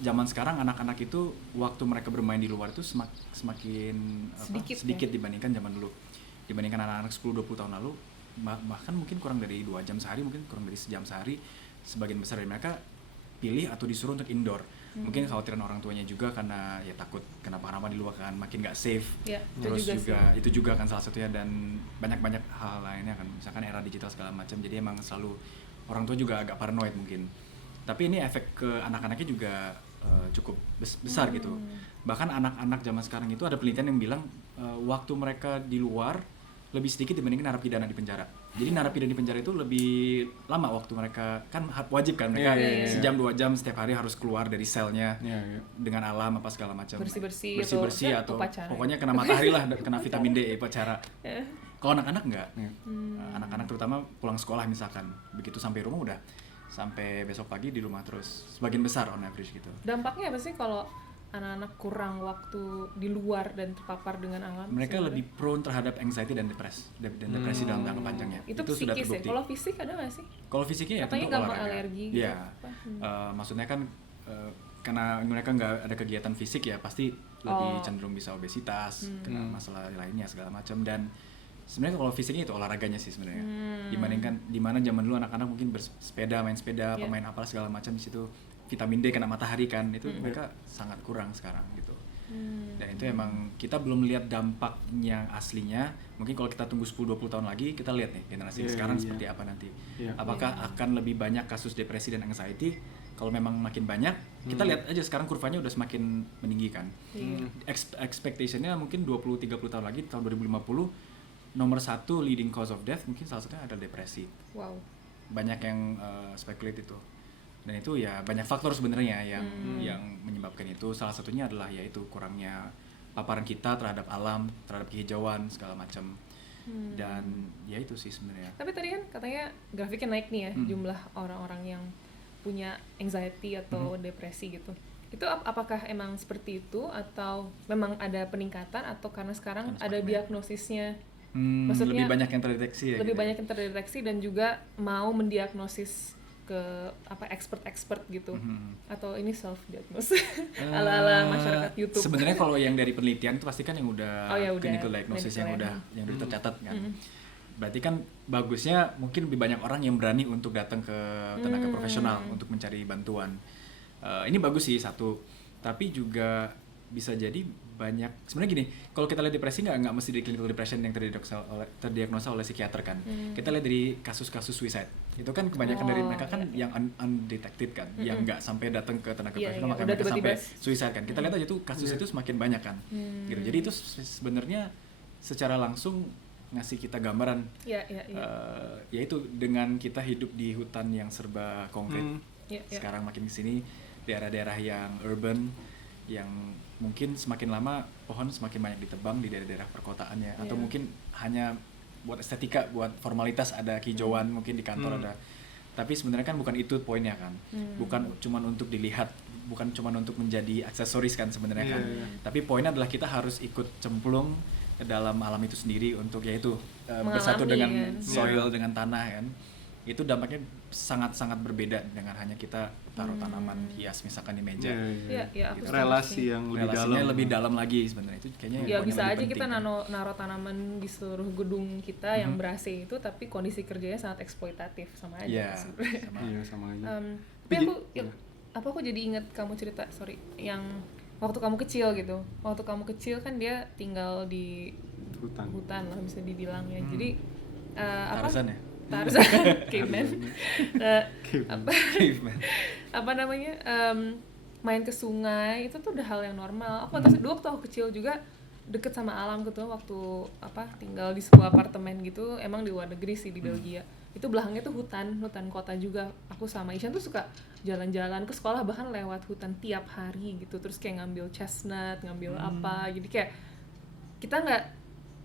zaman sekarang, anak-anak itu waktu mereka bermain di luar itu semakin sedikit dibandingkan zaman dulu. Dibandingkan anak-anak 10-20 tahun lalu, bahkan mungkin kurang dari 2 jam sehari, mungkin kurang dari sejam sehari, sebagian besar dari mereka pilih atau disuruh untuk indoor. Mungkin khawatiran orang tuanya juga karena ya takut kenapa-kenapa di luar kan, makin nggak safe. Terus itu juga kan salah satunya, dan banyak hal lainnya kan, misalkan era digital segala macam. Jadi emang selalu orang tua juga agak paranoid mungkin. Tapi ini efek ke anak-anaknya juga cukup besar gitu. Bahkan anak-anak zaman sekarang itu ada penelitian yang bilang waktu mereka di luar lebih sedikit dibandingkan narapidana di penjara. Jadi narapidana di penjara itu lebih lama waktu mereka, kan wajib kan mereka sejam 2 jam setiap hari harus keluar dari selnya dengan alam apa segala macam. Bersih-bersih atau pokoknya kena matahari lah, kena vitamin D upacara. Kalau anak-anak enggak. Anak-anak terutama pulang sekolah misalkan, begitu sampai rumah udah sampai besok pagi di rumah terus. Sebagian besar on average gitu. Dampaknya apa sih kalau anak-anak kurang waktu di luar dan terpapar dengan alam? Mereka sebenarnya? lebih prone terhadap anxiety dan depresi dalam jangka panjangnya. Itu sudah psikis ya? terbukti. Kalau fisik ada nggak sih? Kalau fisiknya ya Katanya tentu gampang olahraga. alergi gitu, Iya. apa? Maksudnya kan karena mereka nggak ada kegiatan fisik ya pasti lebih cenderung bisa obesitas, kena masalah lainnya segala macam. Dan sebenarnya kalau fisiknya itu olahraganya sih sebenarnya. Dibandingkan dimana zaman dulu anak-anak mungkin bersepeda, main sepeda, pemain apa segala macam, di situ vitamin D kena matahari kan, itu mereka sangat kurang sekarang gitu. Dan itu emang kita belum lihat dampaknya aslinya. Mungkin kalau kita tunggu 10-20 tahun lagi, kita lihat nih generasi sekarang seperti apa nanti. Apakah akan lebih banyak kasus depresi dan anxiety? Kalau memang makin banyak, kita lihat aja sekarang kurvanya udah semakin meninggi kan. Expectation-nya mungkin 20-30 tahun lagi, tahun 2050, nomor 1 leading cause of death mungkin salah satunya adalah depresi. Wow. Banyak yang speculate itu. Dan itu ya banyak faktor sebenarnya yang menyebabkan itu. Salah satunya adalah yaitu kurangnya paparan kita terhadap alam, terhadap kehijauan segala macam. Dan ya itu sih sebenarnya. Tapi tadi kan katanya grafiknya naik nih ya, jumlah orang-orang yang punya anxiety atau depresi gitu. Itu apakah emang seperti itu atau memang ada peningkatan atau karena sekarang ada diagnosisnya? Maksudnya lebih banyak yang terdeteksi ya. Lebih gitu banyak yang terdeteksi dan juga mau mendiagnosis ke expert gitu. Atau ini self diagnose ala-ala masyarakat YouTube. Sebenarnya kalau yang dari penelitian itu pasti kan yang udah udah clinical diagnosis yang medical udah tercatat kan. Berarti kan bagusnya mungkin lebih banyak orang yang berani untuk datang ke tenaga profesional untuk mencari bantuan. Ini bagus sih satu, tapi juga bisa jadi banyak sebenarnya gini, kalau kita lihat depresi nggak mesti di clinical depression yang terdiagnosa oleh psikiater kan. Kita lihat dari kasus-kasus suicide itu kan kebanyakan dari mereka kan yang undetected kan, yang nggak sampai datang ke tenaga profesional maka mereka sampai suicide kan. Kita lihat aja tuh kasus itu semakin banyak kan. Gitu. Jadi itu sebenarnya secara langsung ngasih kita gambaran yaitu dengan kita hidup di hutan yang serba konkret. Sekarang makin kesini daerah-daerah yang urban yang mungkin semakin lama pohon semakin banyak ditebang di daerah-daerah perkotaannya atau mungkin hanya buat estetika, buat formalitas ada hijauan mungkin di kantor ada. Tapi sebenarnya kan bukan itu poinnya kan. Bukan cuma untuk dilihat, bukan cuma untuk menjadi aksesoris kan sebenarnya kan. Tapi poinnya adalah kita harus ikut cemplung ke dalam alam itu sendiri untuk yaitu bersatu dengan soil, dengan tanah kan. Itu dampaknya sangat-sangat berbeda dengan hanya kita taruh tanaman hias misalkan di meja. Aku relasi yang lebih dalam lagi sebenarnya itu kayaknya. Ya bisa aja kita naruh tanaman di seluruh gedung kita yang ber-AC itu, tapi kondisi kerjanya sangat eksploitatif, sama aja sebenarnya. Sama aja. Tapi aku jadi ingat kamu cerita, yang waktu kamu kecil gitu. Waktu kamu kecil kan dia tinggal di hutan lah bisa dibilang ya. Jadi Tarzan ya? Tarzan, caveman. Apa namanya? Main ke sungai itu tuh udah hal yang normal. Aku dulu waktu aku kecil juga deket sama alam gitu, waktu tinggal di sebuah apartemen gitu, emang di luar negeri sih, di Belgia. Itu belakangnya tuh hutan kota juga. Aku sama Ishan tuh suka jalan-jalan ke sekolah, bahkan lewat hutan tiap hari gitu, terus kayak ngambil chestnut, ngambil apa, jadi kayak kita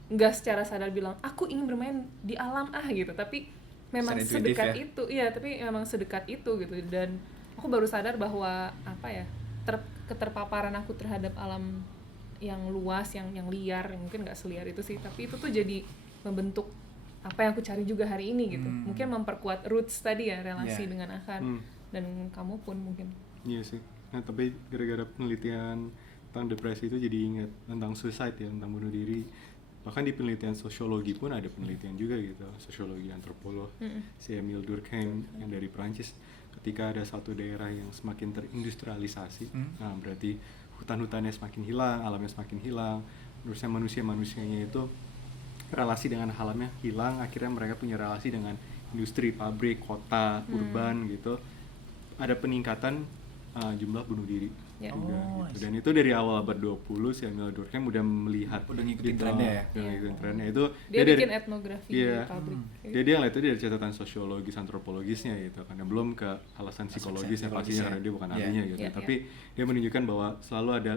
nggak secara sadar bilang aku ingin bermain di alam gitu, tapi memang sedekat itu, tapi memang sedekat itu gitu. Dan aku baru sadar bahwa keterpaparan aku terhadap alam yang luas, yang liar, yang mungkin nggak seliar itu sih, tapi itu tuh jadi membentuk apa yang aku cari juga hari ini gitu. Mungkin memperkuat roots tadi ya, relasi dengan akar. Dan kamu pun mungkin. Iya sih. Nah, tapi gara-gara penelitian tentang depresi itu jadi ingat tentang suicide ya, tentang bunuh diri. Bahkan di penelitian sosiologi pun ada penelitian juga gitu, sosiologi antropolog si Emile Durkheim yang dari Perancis. Ketika ada satu daerah yang semakin terindustrialisasi, nah berarti hutan-hutannya semakin hilang, alamnya semakin hilang, terusnya manusianya itu relasi dengan alamnya hilang, akhirnya mereka punya relasi dengan industri, pabrik, kota, urban gitu. Ada peningkatan jumlah bunuh diri juga gitu. Dan itu dari awal abad 20 si Emile Durkheim udah melihat, udah ngikutin trennya ya. Ngikutin trennya itu dia bikin etnografi di pabrik. Dia ngeliat itu dari catatan sosiologis, antropologisnya gitu, karena belum ke alasan psikologisnya pastinya karena dia bukan ahlinya gitu. Tapi dia menunjukkan bahwa selalu ada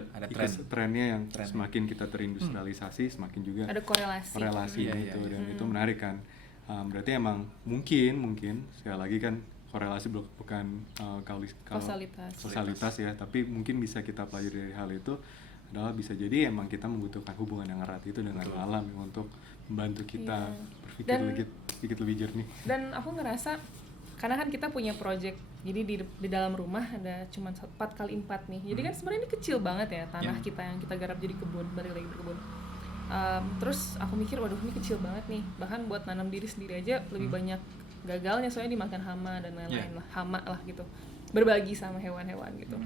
trennya yang semakin kita terindustrialisasi semakin juga ada korelasi gitu. Dan itu menarik kan. Berarti emang mungkin sekali lagi kan korelasi bukan kausalitas ya, tapi mungkin bisa kita pelajari dari hal itu adalah bisa jadi emang kita membutuhkan hubungan yang erat itu dengan alam untuk membantu kita berpikir sedikit lebih jernih. Dan aku ngerasa karena kan kita punya project, jadi di dalam rumah ada cuma 4x4 nih, jadi kan sebenarnya ini kecil banget ya tanah kita yang kita garap jadi kebun, balik lagi berkebun. Terus aku mikir, waduh ini kecil banget nih, bahkan buat nanam diri sendiri aja lebih banyak gagalnya, soalnya dimakan hama dan lain-lain lah, hama lah gitu, berbagi sama hewan-hewan gitu.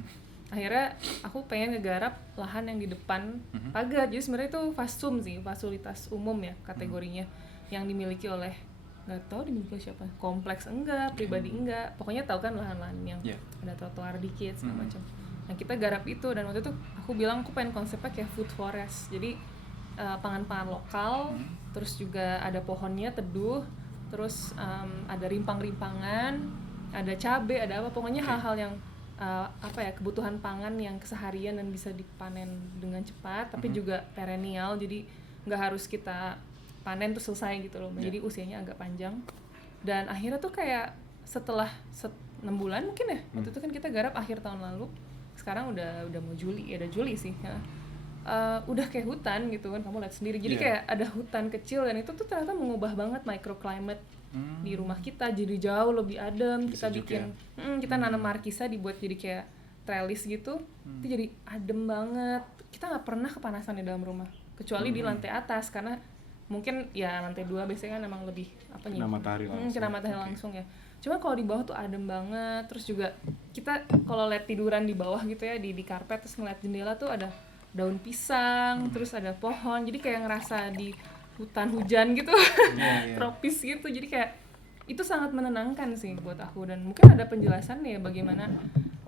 Akhirnya aku pengen ngegarap lahan yang di depan pagar, jadi sebenarnya itu fasum sih, fasilitas umum ya kategorinya, yang dimiliki oleh, nggak tahu dimiliki siapa, kompleks enggak, pribadi enggak, pokoknya tahu kan lahan-lahan yang ada trotoar dikit segala macam. Nah kita garap itu, dan waktu itu aku bilang aku pengen konsepnya kayak food forest, jadi pangan-pangan lokal, terus juga ada pohonnya teduh, terus ada rimpang-rimpangan, ada cabai, ada apa, pokoknya hal-hal yang kebutuhan pangan yang keseharian dan bisa dipanen dengan cepat, tapi juga perennial, jadi nggak harus kita panen terus selesai gitu loh, jadi usianya agak panjang. Dan akhirnya tuh kayak setelah 6 bulan mungkin ya, waktu itu kan kita garap akhir tahun lalu, sekarang udah mau Juli ya, udah Juli sih ya. Udah kayak hutan gitu kan, kamu lihat sendiri, jadi kayak ada hutan kecil, dan itu tuh ternyata mengubah banget microclimate di rumah kita, jadi jauh lebih adem. Kita bikin kita nanam markisa, dibuat jadi kayak trellis gitu, itu jadi adem banget. Kita nggak pernah kepanasan di dalam rumah kecuali di lantai atas, karena mungkin ya lantai 2 biasanya kan emang lebih kena matahari langsung. Kena matahari langsung ya. Cuma kalau di bawah tuh adem banget. Terus juga kita kalau lihat tiduran di bawah gitu ya, di karpet, terus ngeliat jendela tuh ada daun pisang, terus ada pohon, jadi kayak ngerasa di hutan hujan gitu, tropis gitu. Jadi kayak itu sangat menenangkan sih buat aku. Dan mungkin ada penjelasan ya bagaimana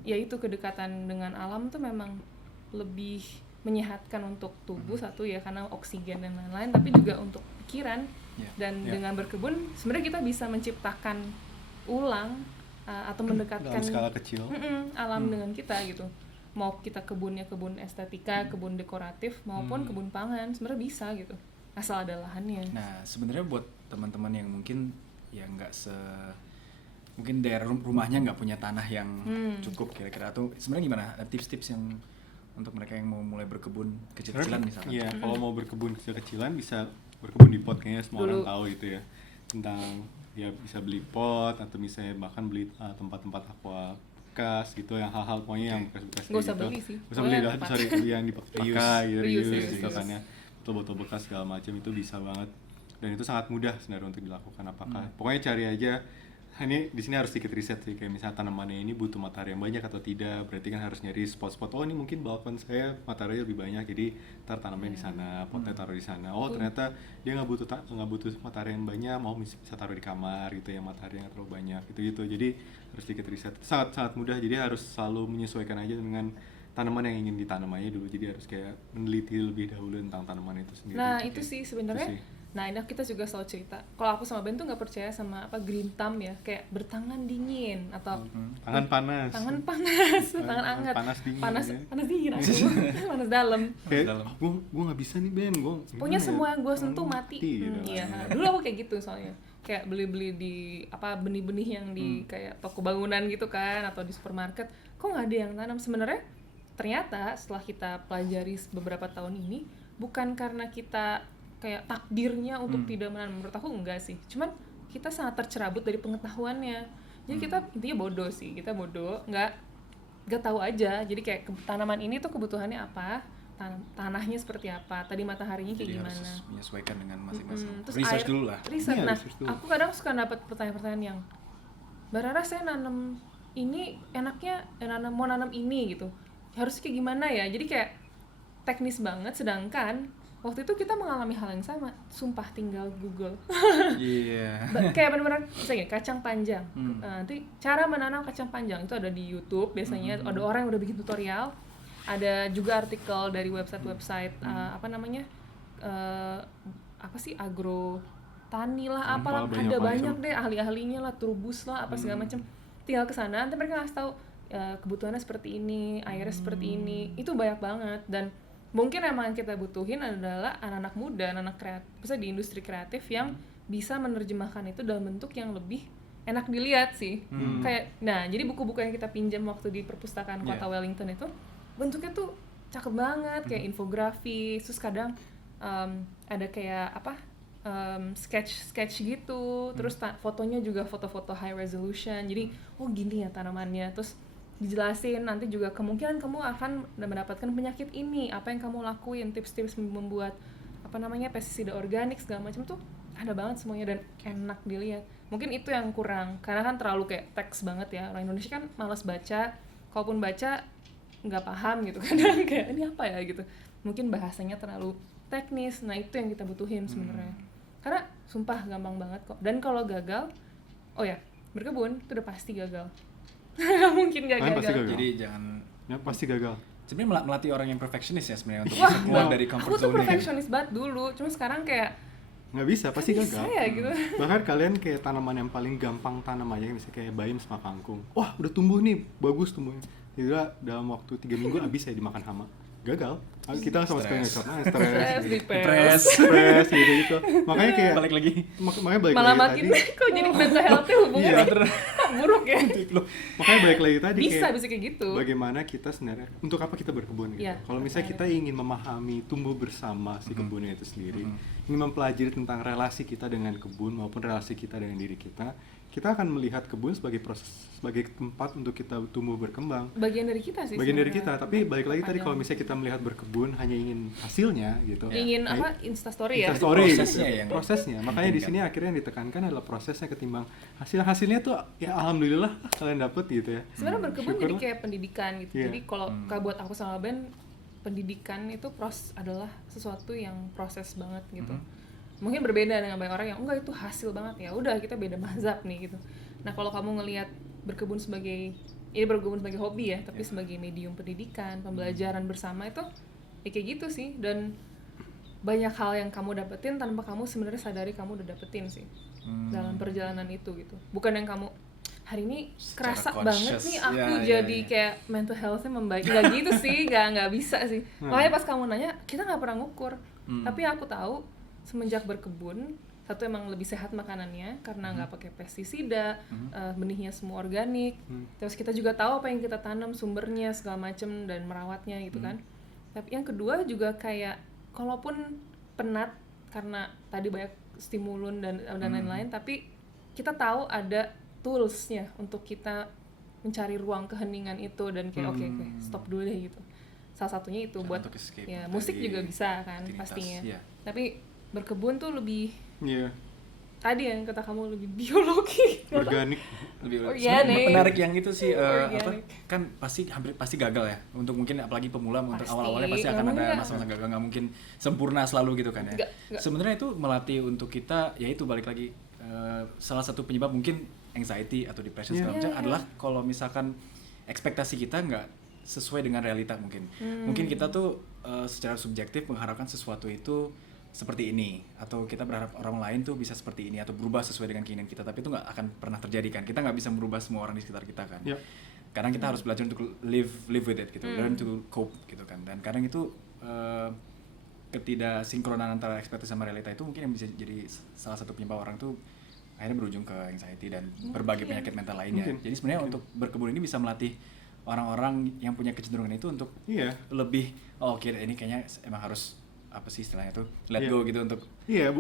ya itu kedekatan dengan alam tuh memang lebih menyehatkan untuk tubuh, satu ya karena oksigen dan lain-lain, tapi juga untuk pikiran. Dan dengan berkebun sebenarnya kita bisa menciptakan ulang atau mendekatkan dalam skala kecil alam dengan kita gitu. Mau kita kebunnya kebun estetika, kebun dekoratif, maupun kebun pangan, sebenarnya bisa gitu, asal ada lahannya. Nah sebenarnya buat teman-teman yang mungkin ya nggak mungkin daerah rumahnya nggak punya tanah yang cukup kira-kira, atau sebenarnya gimana tips-tips yang untuk mereka yang mau mulai berkebun kecil-kecilan misalnya? Iya, kalau mau berkebun kecil-kecilan bisa berkebun di pot, kayaknya semua orang tahu gitu ya, tentang ya bisa beli pot atau misalnya bahkan beli tempat-tempat aqua bekas gitu, yang hal-hal pokoknya yang bekas-bekas Gak usah gitu. beli sih. Gak usah beli lah, sorry, yang dipakai gitu, reuse gitu kan ya, botol-botol bekas segala macam itu bisa banget, dan itu sangat mudah sebenarnya untuk dilakukan. Pokoknya cari aja. Ini di sini harus sedikit riset sih, kayak misalnya tanamannya ini butuh matahari yang banyak atau tidak, berarti kan harus nyari spot-spot. Oh ini mungkin balkon saya matahari lebih banyak, jadi ntar tanamnya di sana, potnya taruh di sana. Oh ternyata dia nggak butuh matahari yang banyak, mau bisa taruh di kamar gitu ya, matahari yang terlalu banyak gitu. Jadi harus sedikit riset, sangat mudah. Jadi harus selalu menyesuaikan aja dengan tanaman yang ingin ditanam aja dulu. Jadi harus kayak meneliti lebih dahulu tentang tanaman itu sendiri. Nah itu sih sebenarnya. Nah ini kita juga selalu cerita, kalau aku sama Ben tuh nggak percaya sama green thumb ya, kayak bertangan dingin atau tangan panas, tangan hangat, panas dingin, panas dingin aku, panas dalam. Kayak gue nggak bisa nih Ben, pokoknya semua yang gue sentuh mati. Gitu. Iya, dulu aku kayak gitu soalnya, kayak beli di benih-benih yang di kayak toko bangunan gitu kan, atau di supermarket, kok nggak ada yang tanam. Sebenarnya ternyata setelah kita pelajari beberapa tahun ini, bukan karena kita kayak takdirnya untuk tidak menanam, menurut aku enggak sih, cuman kita sangat tercerabut dari pengetahuannya. Jadi kita intinya bodoh sih, kita bodoh, nggak tahu aja. Jadi kayak tanaman ini tuh kebutuhannya apa, tanahnya seperti apa, tadi mataharinya kayak gimana, harus menyesuaikan dengan masing-masing. Terus Research dulu lah. Nah aku kadang suka dapat pertanyaan-pertanyaan yang, Mbak Rara saya nanam ini enaknya mau nanam ini gitu, harusnya kayak gimana ya. Jadi kayak teknis banget, sedangkan waktu itu kita mengalami hal yang sama, sumpah tinggal Google. Iya. Kayak benar-benar misalnya kacang panjang. Nanti cara menanam kacang panjang itu ada di YouTube biasanya, ada orang yang udah bikin tutorial. Ada juga artikel dari website agro tani lah, apalah, ada banyak deh ahli-ahlinya lah, Turbus lah, apa segala macam. Tinggal ke sana, nanti mereka ngasih tahu kebutuhannya seperti ini, airnya seperti ini. Itu banyak banget. Dan mungkin emang yang kita butuhin adalah anak-anak muda, anak kreatif, misalnya di industri kreatif yang bisa menerjemahkan itu dalam bentuk yang lebih enak dilihat sih. Kayak nah, jadi buku-buku yang kita pinjam waktu di perpustakaan kota Wellington itu bentuknya tuh cakep banget, kayak infografis, terus kadang ada kayak sketch gitu, terus fotonya juga foto-foto high resolution, jadi oh gini ya tanamannya, terus dijelasin nanti juga kemungkinan kamu akan mendapatkan penyakit ini, apa yang kamu lakuin, tips-tips membuat pestisida organik segala macam tuh ada banget semuanya dan enak dilihat. Mungkin itu yang kurang, karena kan terlalu kayak teks banget ya, orang Indonesia kan malas baca, kalaupun baca nggak paham gitu kadang kayak ini apa ya gitu, mungkin bahasanya terlalu teknis. Nah itu yang kita butuhin sebenarnya, karena sumpah gampang banget kok. Dan kalau gagal, oh ya berkebun itu udah pasti gagal. Nggak mungkin nggak gagal. Jadi jangan pasti gagal. Sebenarnya melatih orang yang perfeksionis ya sebenarnya untuk bisa keluar dari comfort zone. Aku tuh perfeksionis banget dulu, cuma sekarang kayak nggak bisa, pasti gagal. Ya, gitu. Bahkan kalian kayak tanaman yang paling gampang tanam aja, misalnya kayak bayam sama kangkung, wah udah tumbuh nih, bagus tumbuhnya, kira dalam waktu 3 minggu habis ya dimakan hama, gagal. Kita sama sekali nggak stres gitu. Makanya kayak balik lagi malah makin tadi, kok jadi mental health hubungannya kok buruk ya. Makanya balik lagi tadi bisa kayak gitu. Bagaimana kita sebenarnya, untuk apa kita berkebun gitu. Kalau misalnya kita ingin memahami tumbuh bersama si kebunnya itu sendiri, ingin mempelajari tentang relasi kita dengan kebun maupun relasi kita dengan diri kita akan melihat kebun sebagai tempat untuk kita tumbuh berkembang. Bagian dari kita sih. Bagian dari kita, tapi balik lagi tadi kalau misalnya kita melihat berkebun hanya ingin hasilnya gitu. Ingin Instastory ya. Prosesnya. Makanya di sini akhirnya yang ditekankan adalah prosesnya ketimbang hasilnya tuh ya alhamdulillah kalian dapet gitu ya. Sebenarnya berkebun jadi kayak pendidikan gitu. Jadi kalau buat aku sama Ben, pendidikan itu adalah sesuatu yang proses banget gitu. Mungkin berbeda dengan banyak orang yang enggak itu hasil banget, ya udah kita beda mazhab nih gitu. Nah kalau kamu ngelihat berkebun sebagai hobi ya, tapi sebagai medium pendidikan, pembelajaran bersama itu ya kayak gitu sih. Dan banyak hal yang kamu dapetin tanpa kamu sebenarnya sadari kamu udah dapetin sih dalam perjalanan itu gitu. Bukan yang kamu hari ini kerasa banget nih aku jadi kayak mental health-nya membaik, nggak gitu sih, nggak bisa sih. Makanya pas kamu nanya kita nggak pernah ngukur, tapi aku tahu semenjak berkebun, satu emang lebih sehat makanannya karena nggak pakai pestisida, benihnya semua organik. Terus kita juga tahu apa yang kita tanam, sumbernya segala macem dan merawatnya gitu kan. Tapi yang kedua juga kayak kalaupun penat karena tadi banyak stimulun dan lain-lain, tapi kita tahu ada toolsnya untuk kita mencari ruang keheningan itu dan kayak oke, stop dulu deh gitu. Salah satunya itu buat ya musik juga bisa kan pastinya. Tapi berkebun tuh lebih tadi yang kata kamu lebih biologi, organik, lebih menarik yang itu sih kan pasti gagal ya untuk mungkin apalagi pemula untuk awal-awalnya pasti akan ada masa-masa gagal, nggak mungkin sempurna selalu gitu kan ya. Sebenarnya itu melatih untuk kita, ya itu balik lagi salah satu penyebab mungkin anxiety atau depression segala macam adalah kalau misalkan ekspektasi kita nggak sesuai dengan realita. Mungkin kita tuh secara subjektif mengharapkan sesuatu itu seperti ini, atau kita berharap orang lain tuh bisa seperti ini atau berubah sesuai dengan keinginan kita, tapi itu nggak akan pernah terjadi kan. Kita nggak bisa merubah semua orang di sekitar kita kan. Kadang kita harus belajar untuk live with it gitu, learn to cope gitu kan. Dan kadang itu ketidaksinkronan antara ekspektasi sama realita itu mungkin yang bisa jadi salah satu penyebab orang tuh akhirnya berujung ke anxiety dan berbagai penyakit mental lainnya. Jadi sebenarnya untuk berkebun ini bisa melatih orang-orang yang punya kecenderungan itu untuk lebih ini kayaknya emang harus apa sih istilahnya tuh let go gitu untuk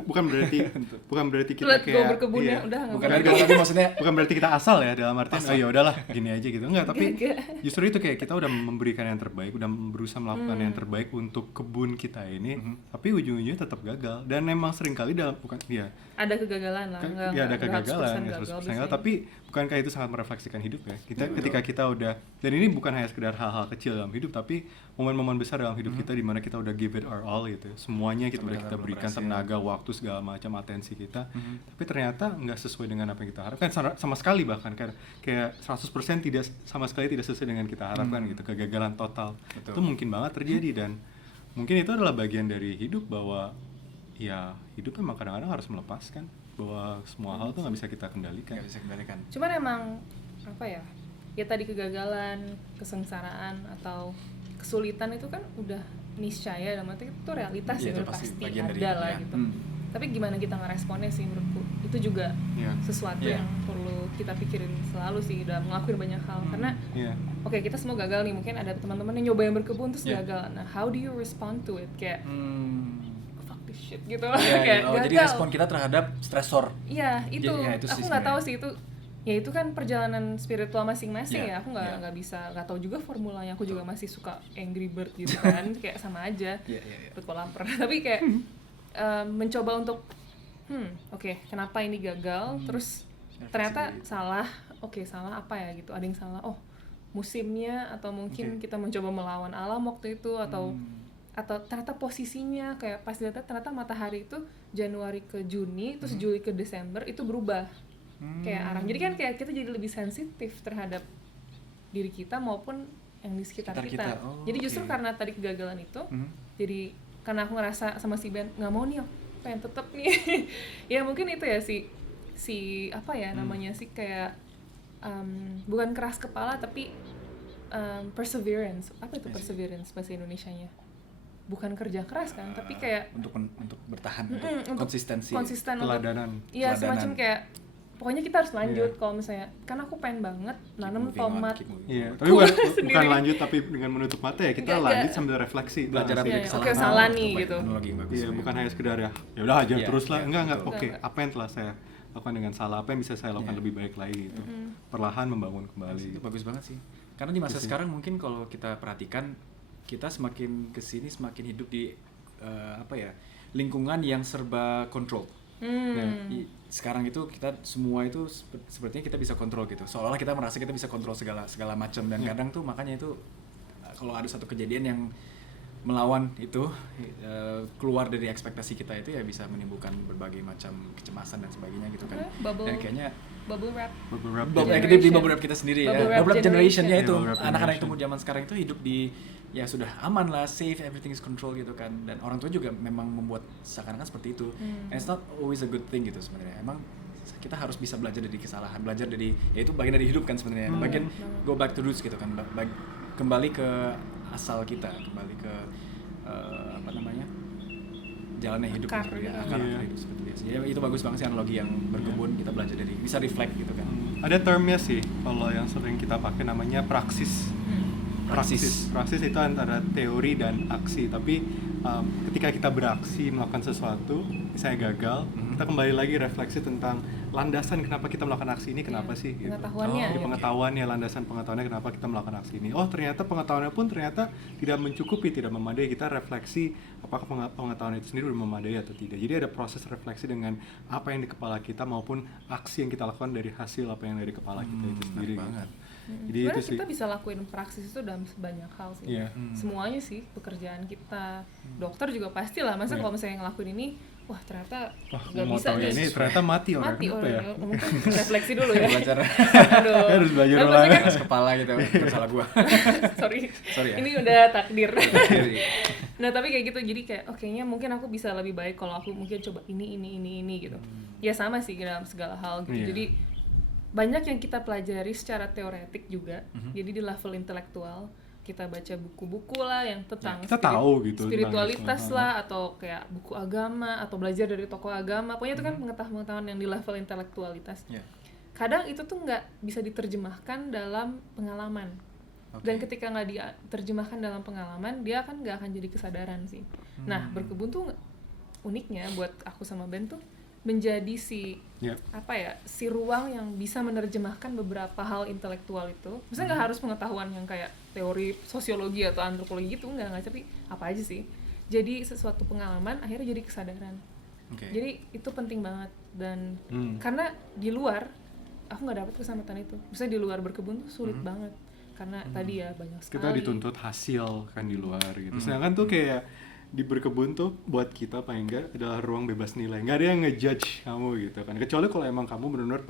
bukan berarti kita let go berkebunnya udah bukan let go, tapi maksudnya bukan berarti kita asal ya dalam artian ya udahlah gini aja gitu, enggak, tapi justru itu kayak kita udah memberikan yang terbaik, udah berusaha melakukan yang terbaik untuk kebun kita ini, tapi ujung-ujungnya tetap gagal. Dan memang seringkali ada kegagalan lah, ada kegagalan, tapi bukankah itu sangat merefleksikan hidup ya? Ketika kita udah, dan ini bukan hanya sekedar hal-hal kecil dalam hidup, tapi momen-momen besar dalam hidup kita di mana kita udah give it our all gitu. Semuanya kita berikan tenaga, waktu, segala macam, atensi kita. Tapi ternyata nggak sesuai dengan apa yang kita harapkan sama sekali, bahkan kayak 100% sama sekali tidak sesuai dengan kita harapkan gitu. Kegagalan total. Itu mungkin banget terjadi, dan mungkin itu adalah bagian dari hidup, bahwa ya hidup memang kadang-kadang harus melepaskan bahwa semua hal tuh nggak bisa kita kendalikan. Cuman emang apa ya tadi kegagalan, kesengsaraan atau kesulitan itu kan udah niscaya, dalam arti itu realitas, itu pasti ada lah gitu. tapi gimana kita ngeresponnya sih menurutku itu juga sesuatu Iya. yang perlu kita pikirin selalu sih dalam ngelakuin banyak hal karena oke, kita semua gagal nih, mungkin ada teman-teman yang nyoba yang berkebun terus gagal. Nah, how do you respond to it? Kayak fuck this shit gitu. Kayak gagal. Jadi respon kita terhadap stresor. Iya, itu. Ya, itu sih Aku nggak tahu sebenarnya. sih itu. Ya itu kan perjalanan spiritual masing-masing Iya, ya. Aku nggak iya. bisa, nggak tahu juga formulanya. Aku juga masih suka Angry Bird gitu kan. Kayak sama aja. Iya, iya, iya. Perut gua lapar. Tapi kayak mencoba untuk oke, kenapa ini gagal? Terus ternyata salah. Oke, salah apa ya gitu? Ada yang salah. Oh, musimnya atau mungkin kita mencoba melawan alam waktu itu atau ternyata posisinya kayak pas dilihat ternyata matahari itu Januari ke Juni terus Juli ke Desember itu berubah kayak arah. Jadi kan kayak kita jadi lebih sensitif terhadap diri kita maupun yang di sekitar kita. Oh, jadi justru karena tadi kegagalan itu, jadi karena aku ngerasa sama si Ben nggak mau nih, aku pengen tetep nih. Ya mungkin itu ya si apa ya namanya sih kayak bukan keras kepala tapi perseverance. Apa itu perseverance bahasa Indonesianya? Bukan kerja keras kan, tapi kayak untuk bertahan, untuk konsistensi, konsisten teladanan. Iya, teladanan. semacam kayak pokoknya kita harus lanjut kalau misalnya karena aku pengen banget nanam tomat. Iya, tapi bukan lanjut tapi dengan menutup mata ya, kita lanjut sambil refleksi, belajar dari Oke, kesalahan. salah nih gitu. Teknologi yang bagus. Iya, bukan hanya sekedar ya udah aja terus lah. Enggak. betul. Oke, apa yang telah saya lakukan dengan salah, apa yang bisa saya lakukan lebih baik lagi gitu. Perlahan membangun kembali. Itu bagus banget sih. Karena di masa sekarang mungkin kalau kita perhatikan, kita semakin kesini semakin hidup di lingkungan yang serba kontrol. Sekarang itu kita semua itu sepertinya kita bisa kontrol gitu. Seolah-olah kita merasa kita bisa kontrol segala macam dan kadang tuh makanya itu kalau ada satu kejadian yang melawan itu keluar dari ekspektasi kita itu ya bisa menimbulkan berbagai macam kecemasan dan sebagainya gitu kan. Dan kayaknya Bubble wrap. di bubble wrap kita sendiri Bubble ya. wrap Bubble wrap generation-nya itu Bubble wrap anak-anak generation. itu zaman sekarang itu hidup di ya sudah aman lah, safe, everything is control gitu kan. Dan orang tua juga memang membuat seakan-akan seperti itu. And it's not always a good thing gitu sebenarnya. Emang kita harus bisa belajar dari kesalahan, belajar dari ya itu bagian dari hidup kan sebenarnya. Bagian go back to roots gitu kan. Kembali ke asal kita, kembali ke jalannya hidup Akar gitu, gitu. akar hidup seperti biasa. Ya, itu bagus banget sih analogi yang berkebun, kita belajar dari bisa reflect gitu kan. Ada termnya sih kalau yang sering kita pakai namanya praksis. Praksis itu antara teori dan aksi, tapi ketika kita beraksi melakukan sesuatu, misalnya gagal, kita kembali lagi refleksi tentang landasan kenapa kita melakukan aksi ini, kenapa sih gitu. Pengetahuannya. Jadi pengetahuannya, landasan pengetahuannya kenapa kita melakukan aksi ini. Oh, ternyata pengetahuannya pun ternyata tidak mencukupi, tidak memadai. Kita refleksi apakah pengetahuan itu sendiri sudah memadai atau tidak. Jadi ada proses refleksi dengan apa yang di kepala kita maupun aksi yang kita lakukan dari hasil apa yang dari kepala kita itu sendiri. Banget. Jadi Sebenarnya itu sih. kita bisa lakuin praksis itu dalam banyak hal sih. Iya. Semuanya sih, pekerjaan kita, dokter juga pasti lah. Masa kalau misalnya ngelakuin ini, wah ternyata nggak mau bisa tahu nih. ini ternyata mati orang. Mati Kenapa ya? orang. Mungkin refleksi dulu ya. Belajar Aduh. Harus belajar Tapi ulang. maksudnya keras kepala gitu, bukan salah gua. sorry Sorry ya. ini udah takdir. Jadi, Nah tapi kayak gitu, jadi kayak kayaknya mungkin aku bisa lebih baik kalau aku mungkin coba ini gitu. Ya sama sih dalam segala hal gitu. Iya. Jadi banyak yang kita pelajari secara teoretik juga. Jadi di level intelektual kita baca buku-buku lah yang tentang kita tahu gitu spiritualitas tentang lah, atau kayak buku agama atau belajar dari tokoh agama. Pokoknya itu kan pengetahuan yang di level intelektualitas. ya. Kadang itu tuh nggak bisa diterjemahkan dalam pengalaman. Dan ketika nggak diterjemahkan dalam pengalaman, dia kan nggak akan jadi kesadaran sih. Nah, berkebun tuh uniknya buat aku sama Ben tuh menjadi si ruang yang bisa menerjemahkan beberapa hal intelektual itu. Misalnya nggak harus pengetahuan yang kayak teori sosiologi atau antropologi gitu, nggak, tapi apa aja sih. Jadi sesuatu pengalaman akhirnya jadi kesadaran. Jadi itu penting banget. Dan karena di luar aku nggak dapat keselamatan itu. Misalnya di luar berkebun tuh sulit banget. Karena tadi ya banyak sekali. Kita dituntut hasil kan di luar gitu. Sedangkan tuh kayak di berkebun tuh buat kita paling enggak adalah ruang bebas nilai. Nggak ada yang ngejudge kamu gitu kan. Kecuali kalau emang kamu benar-benar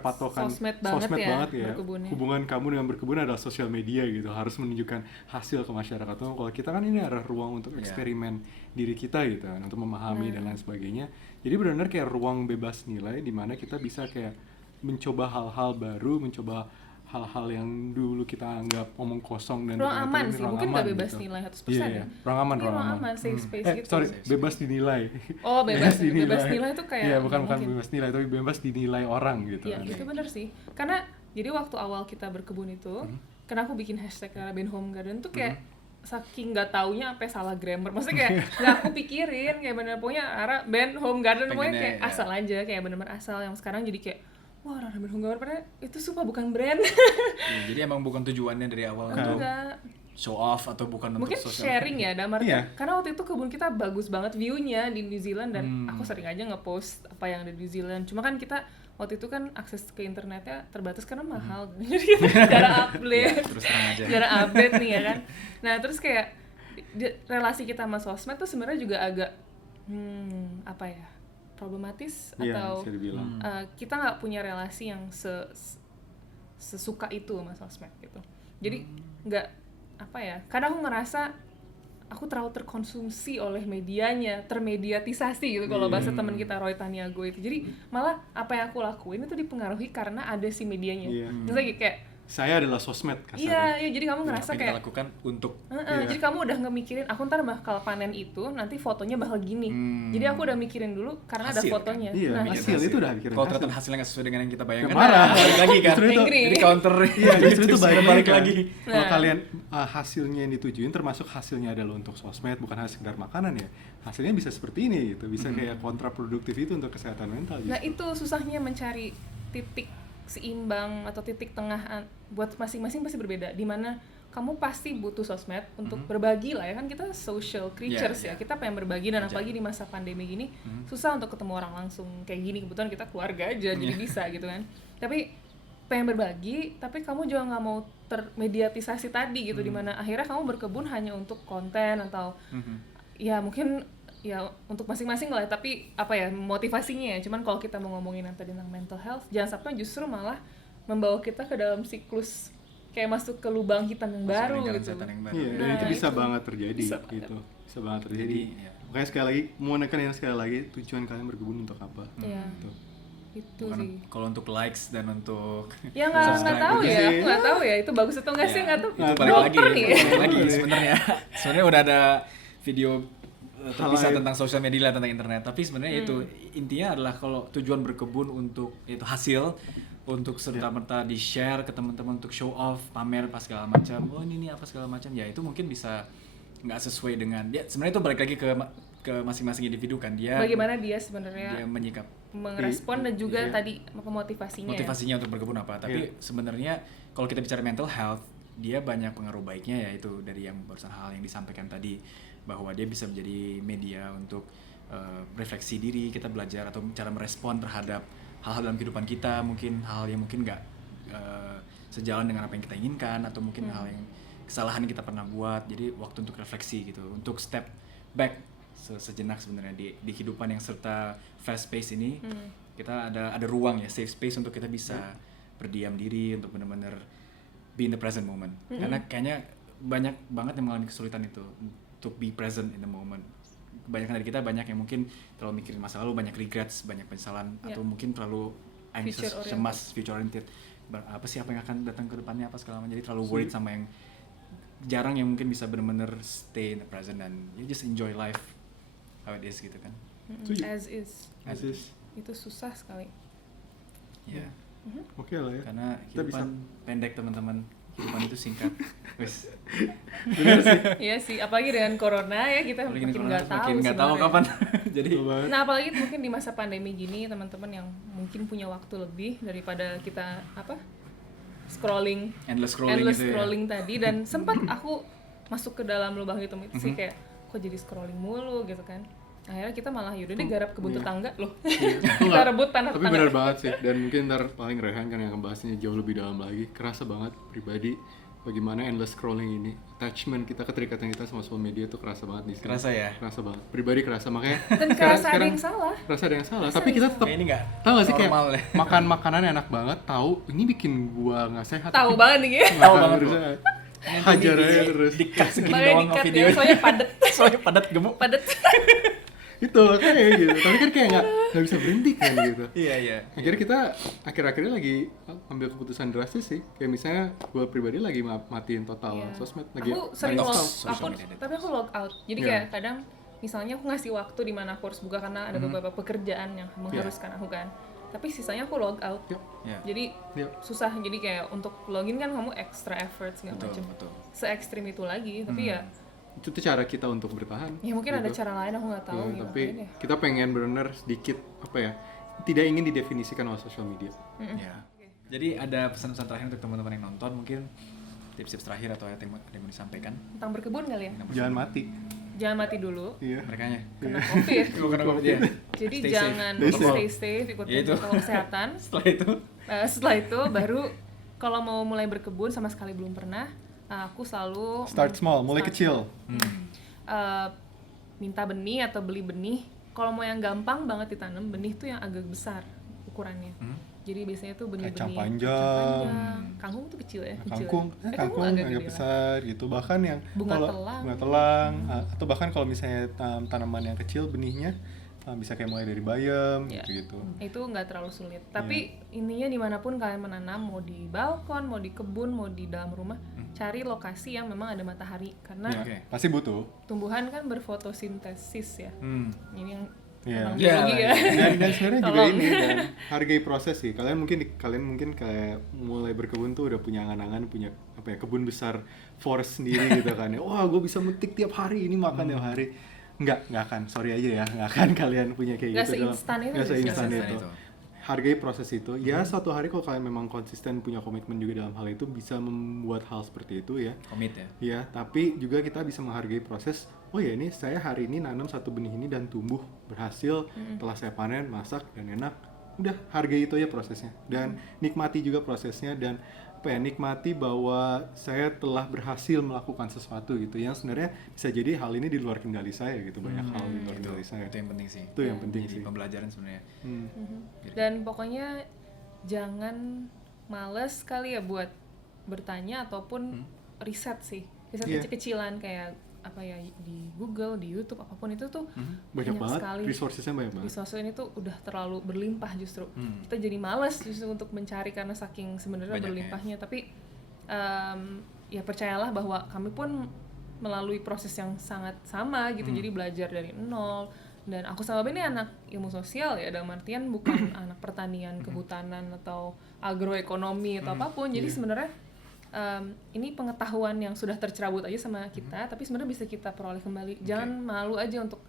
patokan sosmed banget ya berkebunnya. Hubungan kamu dengan berkebun adalah sosial media gitu. Harus menunjukkan hasil ke masyarakat. Kalau kita kan ini adalah ruang untuk eksperimen diri kita gitu kan, untuk memahami dan lain sebagainya. Jadi benar-benar kayak ruang bebas nilai di mana kita bisa kayak mencoba hal-hal baru, mencoba hal-hal yang dulu kita anggap omong kosong dan ruang aman ini sih, ruang mungkin aman nggak bebas gitu. nilai 100% Iya, ya. iya. Ruang aman, Ini ruang ruang aman. aman, safe space gitu. Sorry, bebas dinilai. Oh, bebas nilai itu kayak iya, bukan mungkin. bebas nilai, tapi bebas dinilai orang gitu. Iya, itu benar sih. Karena jadi waktu awal kita berkebun itu, karena aku bikin hashtag Rara Ben Home Garden tuh kayak saking nggak taunya sampai salah grammar. Maksudnya kayak nggak aku pikirin kayak bener pokoknya Rara Ben Home Garden pokoknya kayak ya. asal aja, kayak bener-bener asal. Yang sekarang jadi kayak wah, Rara Ben Home Garden padahal itu sumpah bukan brand. Iya, jadi emang bukan tujuannya dari awal untuk Enggak. show off atau bukan Mungkin untuk sosial. sharing ya, dalam arti Iya. karena waktu itu kebun kita bagus banget view-nya di New Zealand dan aku sering aja nge-post apa yang ada di New Zealand. Cuma kan kita waktu itu kan akses ke internetnya terbatas karena mahal. Jadi kita jarang update. Terus terang aja. Jarang update nih ya kan. Nah, terus kayak relasi kita sama sosmed tuh sebenarnya juga agak apa ya? Problematis Iya, atau bisa dibilang. kita nggak punya relasi yang sesuka itu sama sosmed gitu. Jadi nggak apa ya? Kadang aku ngerasa aku terlalu terkonsumsi oleh medianya, termediatisasi gitu kalau bahasa teman kita Roy Taniago itu. Jadi malah apa yang aku lakuin itu dipengaruhi karena ada si medianya. Iya. Misalnya kayak Saya adalah sosmed iya, kasarnya. jadi kamu ngerasa Apa yang kita kayak lakukan untuk jadi kamu udah ngemikirin aku ntar bakal panen itu nanti fotonya bakal gini. Jadi aku udah mikirin dulu karena Hasil, ada fotonya. Iya, Nah, hasil itu udah pikirin kalau hasil. ternyata hasilnya nggak sesuai dengan yang kita bayangkan, marah. balik lagi kan. Justru itu. Angry. Jadi counter. Iya, justru itu baiknya balik kan. lagi. Kalau Nah. kalian hasilnya yang ditujuin termasuk hasilnya adalah untuk sosmed bukan hasil sekedar makanan ya. Hasilnya bisa seperti ini gitu, bisa kayak kontraproduktif itu untuk kesehatan mental Nah, justru. itu susahnya mencari titik seimbang atau titik tengah buat masing-masing pasti berbeda. Dimana kamu pasti butuh sosmed untuk berbagi lah ya kan, kita social creatures Yeah, ya, kita pengen berbagi dan Wajar. apalagi di masa pandemi gini susah untuk ketemu orang langsung kayak gini, kebetulan kita keluarga aja jadi bisa gitu kan. Tapi pengen berbagi tapi kamu juga nggak mau termediatisasi tadi gitu, dimana akhirnya kamu berkebun hanya untuk konten atau ya mungkin ya untuk masing-masing lah, tapi apa ya motivasinya ya. Cuman kalau kita mau ngomongin yang tadi tentang mental health, jangan sampai justru malah membawa kita ke dalam siklus kayak masuk ke lubang hitam yang baru Lingkaran gitu. setan yang baru. Iya, dan Nah, itu bisa itu. banget terjadi Bisa banget. gitu. Bisa banget terjadi. Jadi, ya. Makanya sekali lagi mau nekenin sekali lagi tujuan kalian berkebun untuk apa? Iya. Gitu. Itu Bukan sih. kalau untuk likes dan untuk Ya nggak subscribe tahu gitu ya, sih. aku nggak tahu ya itu bagus atau nggak sih, Ya, nggak tahu. itu balik lagi, Dokter nih. balik lagi sebenarnya. Sebenarnya udah ada video terpisah lain. tentang sosial media tentang internet, tapi sebenarnya itu intinya adalah kalau tujuan berkebun untuk itu hasil untuk serta-merta di share ke teman-teman untuk show off, pamer pas segala macam. Oh ini nih apa segala macam. Ya itu mungkin bisa nggak sesuai dengan dia. Sebenarnya itu balik lagi ke masing-masing individu kan, dia Bagaimana dia sebenarnya menyikap merespon dan juga Iya. tadi apa motivasinya. motivasinya untuk berkebun apa. Tapi Iya. sebenarnya kalau kita bicara mental health, dia banyak pengaruh baiknya, yaitu dari yang barusan hal yang disampaikan tadi, bahwa dia bisa menjadi media untuk refleksi diri, kita belajar atau cara merespon terhadap hal-hal dalam kehidupan kita, mungkin hal yang mungkin nggak sejalan dengan apa yang kita inginkan, atau mungkin hal yang kesalahan yang kita pernah buat. Jadi waktu untuk refleksi gitu, untuk step back sejenak sebenarnya di kehidupan yang serta fast pace ini. Kita ada ruang ya, safe space untuk kita bisa berdiam diri, untuk benar-benar be in the present moment. Karena kayaknya banyak banget yang mengalami kesulitan itu untuk be present in the moment. Kebanyakan dari kita banyak yang mungkin terlalu mikirin masa lalu, banyak regrets, banyak penyesalan, atau mungkin terlalu anxious, Future oriented. cemas, future oriented. Apa sih apa yang akan datang ke depannya, apa segala macam. Jadi terlalu worried sama yang jarang yang mungkin bisa benar-benar stay in the present dan you just enjoy life how it is gitu kan. Setuju. As is. As is. Itu susah sekali. Ya. Oke lah ya. Karena Kita kehidupan pendek teman-teman, kehidupan itu singkat. Wes. Iya sih, apalagi dengan corona ya kita Apalagi makin corona, nggak tahu makin nggak tahu sebenarnya. kapan. Jadi Betul banget. Nah, apalagi mungkin di masa pandemi gini teman-teman yang mungkin punya waktu lebih daripada kita scrolling endless scrolling endless gitu scrolling tadi, dan sempat aku masuk ke dalam lubang hitam itu sih kayak kok jadi scrolling mulu gitu kan. Akhirnya kita malah yaudah deh garap kebun tetangga loh. Kita Enggak, rebut tanah tapi tetangga. benar banget sih, dan mungkin ntar paling Rehan kan yang ngebahasnya jauh lebih dalam lagi. Kerasa banget pribadi bagaimana endless scrolling ini, attachment kita, keterikatan kita sama sosial media tuh kerasa banget di sini. Kerasa ya? Kerasa banget, pribadi kerasa, makanya Dan kerasa ada yang salah. kerasa ada yang salah, tapi kita tetap Kayak ini nggak tahu gak sih kayak normal ya. makan makanan enak banget, tahu ini bikin gua nggak sehat. Tahu banget nih ya. Tahu banget terus hajar aja terus. Dikat segini Makanya doang dikat video. ya, soalnya padet. Soalnya padat gemuk. Padet. Itu makanya gitu, tapi kan kayak nggak bisa berhenti kan gitu. Iya. Akhirnya kita akhir-akhirnya lagi ambil keputusan drastis sih, kayak misalnya gue pribadi lagi matiin total Iya. sosmed, lagi Aku sering uninstall log, social aku media. tapi aku log out. Jadi Iya. kayak kadang misalnya aku ngasih waktu di mana aku harus buka karena ada beberapa pekerjaan yang mengharuskan aku kan. Tapi sisanya aku log out. Yuk. Iya. Jadi Yuk. susah. Jadi kayak untuk login kan kamu extra effort segala Betul, macam. betul. Se-ekstrim itu lagi. Tapi ya Itu tuh cara kita untuk bertahan. ya mungkin ada gitu. cara lain aku nggak tahu Iya, gimana tapi ya. kita pengen benar-benar sedikit apa ya, tidak ingin didefinisikan oleh sosial media. Ya. Jadi ada pesan-pesan terakhir untuk teman-teman yang nonton, mungkin tips-tips terakhir atau yang mau disampaikan Tentang berkebun kali ya. Jangan mati. Jangan mati dulu. Iya. merekanya. Kena COVID. Karena COVID ya. Jadi Stay jangan safe. stay safe, ikutin Ya, itu. protokol kesehatan. Setelah itu Setelah itu baru kalau mau mulai berkebun sama sekali belum pernah, aku selalu Start small, mulai Start kecil. minta benih atau beli benih. Kalau mau yang gampang banget ditanam, benih tuh yang agak besar ukurannya. Jadi biasanya tuh benih-benih Kacang panjang. Kangkung tuh kecil ya, kecil. Kangkung, Ya? kangkung agak gede lah. besar gitu. Bahkan yang Bunga kalau telang. bunga telang, atau bahkan kalau misalnya tanaman yang kecil benihnya bisa kayak mulai dari bayam Ya. gitu. Itu nggak terlalu sulit. Tapi intinya dimanapun kalian menanam, mau di balkon, mau di kebun, mau di dalam rumah, cari lokasi yang memang ada matahari. Karena Ya, Oke. pasti butuh. tumbuhan kan berfotosintesis ya. Ini yang Iya. emang Iya, biologi ya. Dan sebenarnya juga Tolong. ini dan hargai proses sih. Kalian mungkin kayak mulai berkebun tuh udah punya angan-angan punya apa ya, kebun besar forest sendiri gitu kan ya. Wah, gue bisa metik tiap hari, ini makan tiap hari. Nggak akan, sorry aja ya, nggak akan kalian punya kayak Nggak gitu. seinstan itu Nggak sih. seinstan Nggak seinstan itu. itu. Hargai proses itu. Ya, suatu hari kalau kalian memang konsisten punya komitmen juga dalam hal itu, bisa membuat hal seperti itu ya. komit ya. Ya, tapi juga kita bisa menghargai proses. Oh ya, ini saya hari ini nanam satu benih ini dan tumbuh berhasil. Telah saya panen, masak dan enak. Udah, hargai itu ya prosesnya. Dan nikmati juga prosesnya dan apa ya, nikmati bahwa saya telah berhasil melakukan sesuatu gitu. Yang sebenarnya bisa jadi hal ini di luar kendali saya gitu. Banyak hal di luar kendali saya. Itu yang penting sih. Itu yang penting Jadi sih. pembelajaran sebenarnya. Dan pokoknya jangan males kali ya buat bertanya ataupun riset sih. Riset Iya. kecil-kecilan kayak apa ya di Google, di YouTube, apapun itu tuh Banyak banget, sekali. resourcesnya banyak banget. Resource ini tuh udah terlalu berlimpah justru. Kita jadi malas justru untuk mencari karena saking sebenarnya Banyaknya. berlimpahnya. Tapi ya percayalah bahwa kami pun melalui proses yang sangat sama gitu. Jadi belajar dari nol. Dan aku sama Ben ini anak ilmu sosial ya, dalam artian bukan anak pertanian, kehutanan atau agroekonomi atau apapun. Jadi sebenarnya ini pengetahuan yang sudah tercerabut aja sama kita, tapi sebenarnya bisa kita peroleh kembali. Jangan malu aja untuk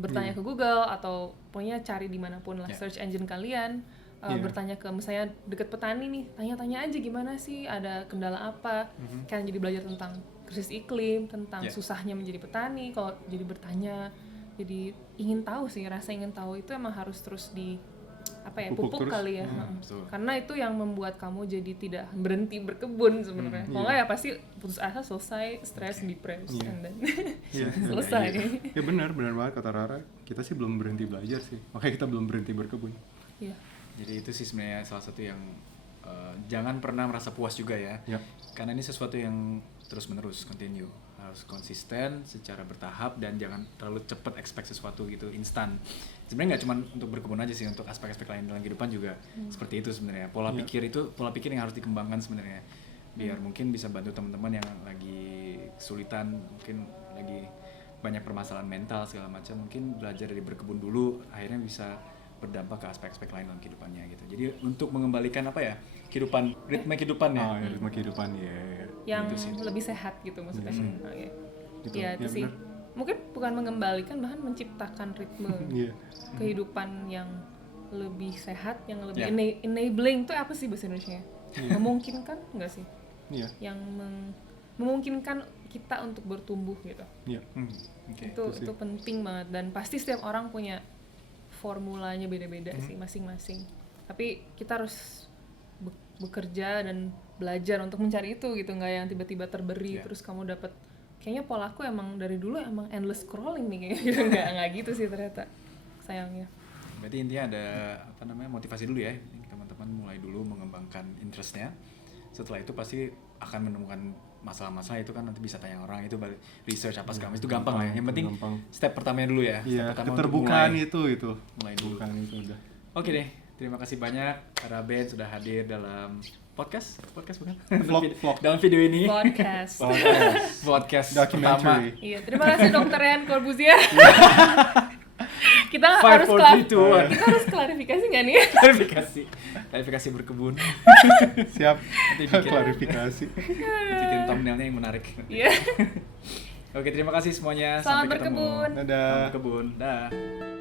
bertanya ke Google atau pokoknya cari dimanapun lah search engine kalian. Bertanya ke misalnya deket petani nih, tanya-tanya aja gimana sih, ada kendala apa. Kalian jadi belajar tentang krisis iklim, tentang susahnya menjadi petani. Kalau jadi bertanya, jadi ingin tahu sih, rasa ingin tahu itu emang harus terus di apa ya, Pupuk pupuk terus. kali ya. betul. Karena itu yang membuat kamu jadi tidak berhenti berkebun sebenarnya. Kalau nggak ya pasti putus asa, selesai, stres, depressed, and then selesai. Ya benar banget kata Rara. Kita sih belum berhenti belajar sih. Makanya kita belum berhenti berkebun. Iya. Jadi itu sih sebenarnya salah satu yang jangan pernah merasa puas juga ya. Yap. Karena ini sesuatu yang terus-menerus, continue. Harus konsisten secara bertahap dan jangan terlalu cepat expect sesuatu gitu instan. Sebenarnya nggak cuma untuk berkebun aja sih, untuk aspek-aspek lain dalam kehidupan juga seperti itu sebenarnya. Pola pikir yang harus dikembangkan sebenarnya. Biar mungkin bisa bantu teman-teman yang lagi kesulitan, mungkin lagi banyak permasalahan mental segala macam, mungkin belajar dari berkebun dulu, akhirnya bisa berdampak ke aspek-aspek lain dalam kehidupannya gitu. Jadi untuk mengembalikan apa ya, ritme kehidupannya. Oh, ya, ritme kehidupan ya. Yang lebih sehat gitu maksudnya. Oke. Gitu. Ya itu Ya, sih. benar. Mungkin bukan mengembalikan, bahkan menciptakan ritme Iya. kehidupan yang lebih sehat, yang lebih Ya. enabling itu apa sih bahasa Indonesia? Memungkinkan enggak sih? Iya. Yang memungkinkan kita untuk bertumbuh gitu. Iya. Oke. Itu penting banget, dan pasti setiap orang punya formulanya beda-beda sih masing-masing. Tapi kita harus bekerja dan belajar untuk mencari itu gitu, nggak yang tiba-tiba terberi terus kamu dapat. Kayaknya polaku emang dari dulu emang endless scrolling nih kayaknya gitu. nggak gitu sih ternyata, sayangnya. Berarti intinya ada motivasi dulu ya, teman-teman mulai dulu mengembangkan interestnya. Setelah itu pasti akan menemukan masalah-masalah itu kan nanti bisa tanya orang, itu balik research apa segala macam itu gampang lah ya. Yang penting step pertamanya dulu ya. Iya, Step pertama keterbukaan untuk itu. mulai dulu. Keterbukaan itu udah. Oke deh, terima kasih banyak Raben sudah hadir dalam podcast bukan? Vlog. Dalam video ini. Podcast. Podcast pertama. Documentary. Iya, terima kasih Dokter Rian Corbuzier. Kita 5, 4, 3, 2, 1. kita harus klarifikasi nggak nih? Klarifikasi berkebun. Siap. Nanti bikin- Klarifikasi. Bikin thumbnailnya yang menarik. Iya. Oke, terima kasih semuanya. Selamat Sampai ketemu. berkebun. Dadah. Selamat berkebun. Dah.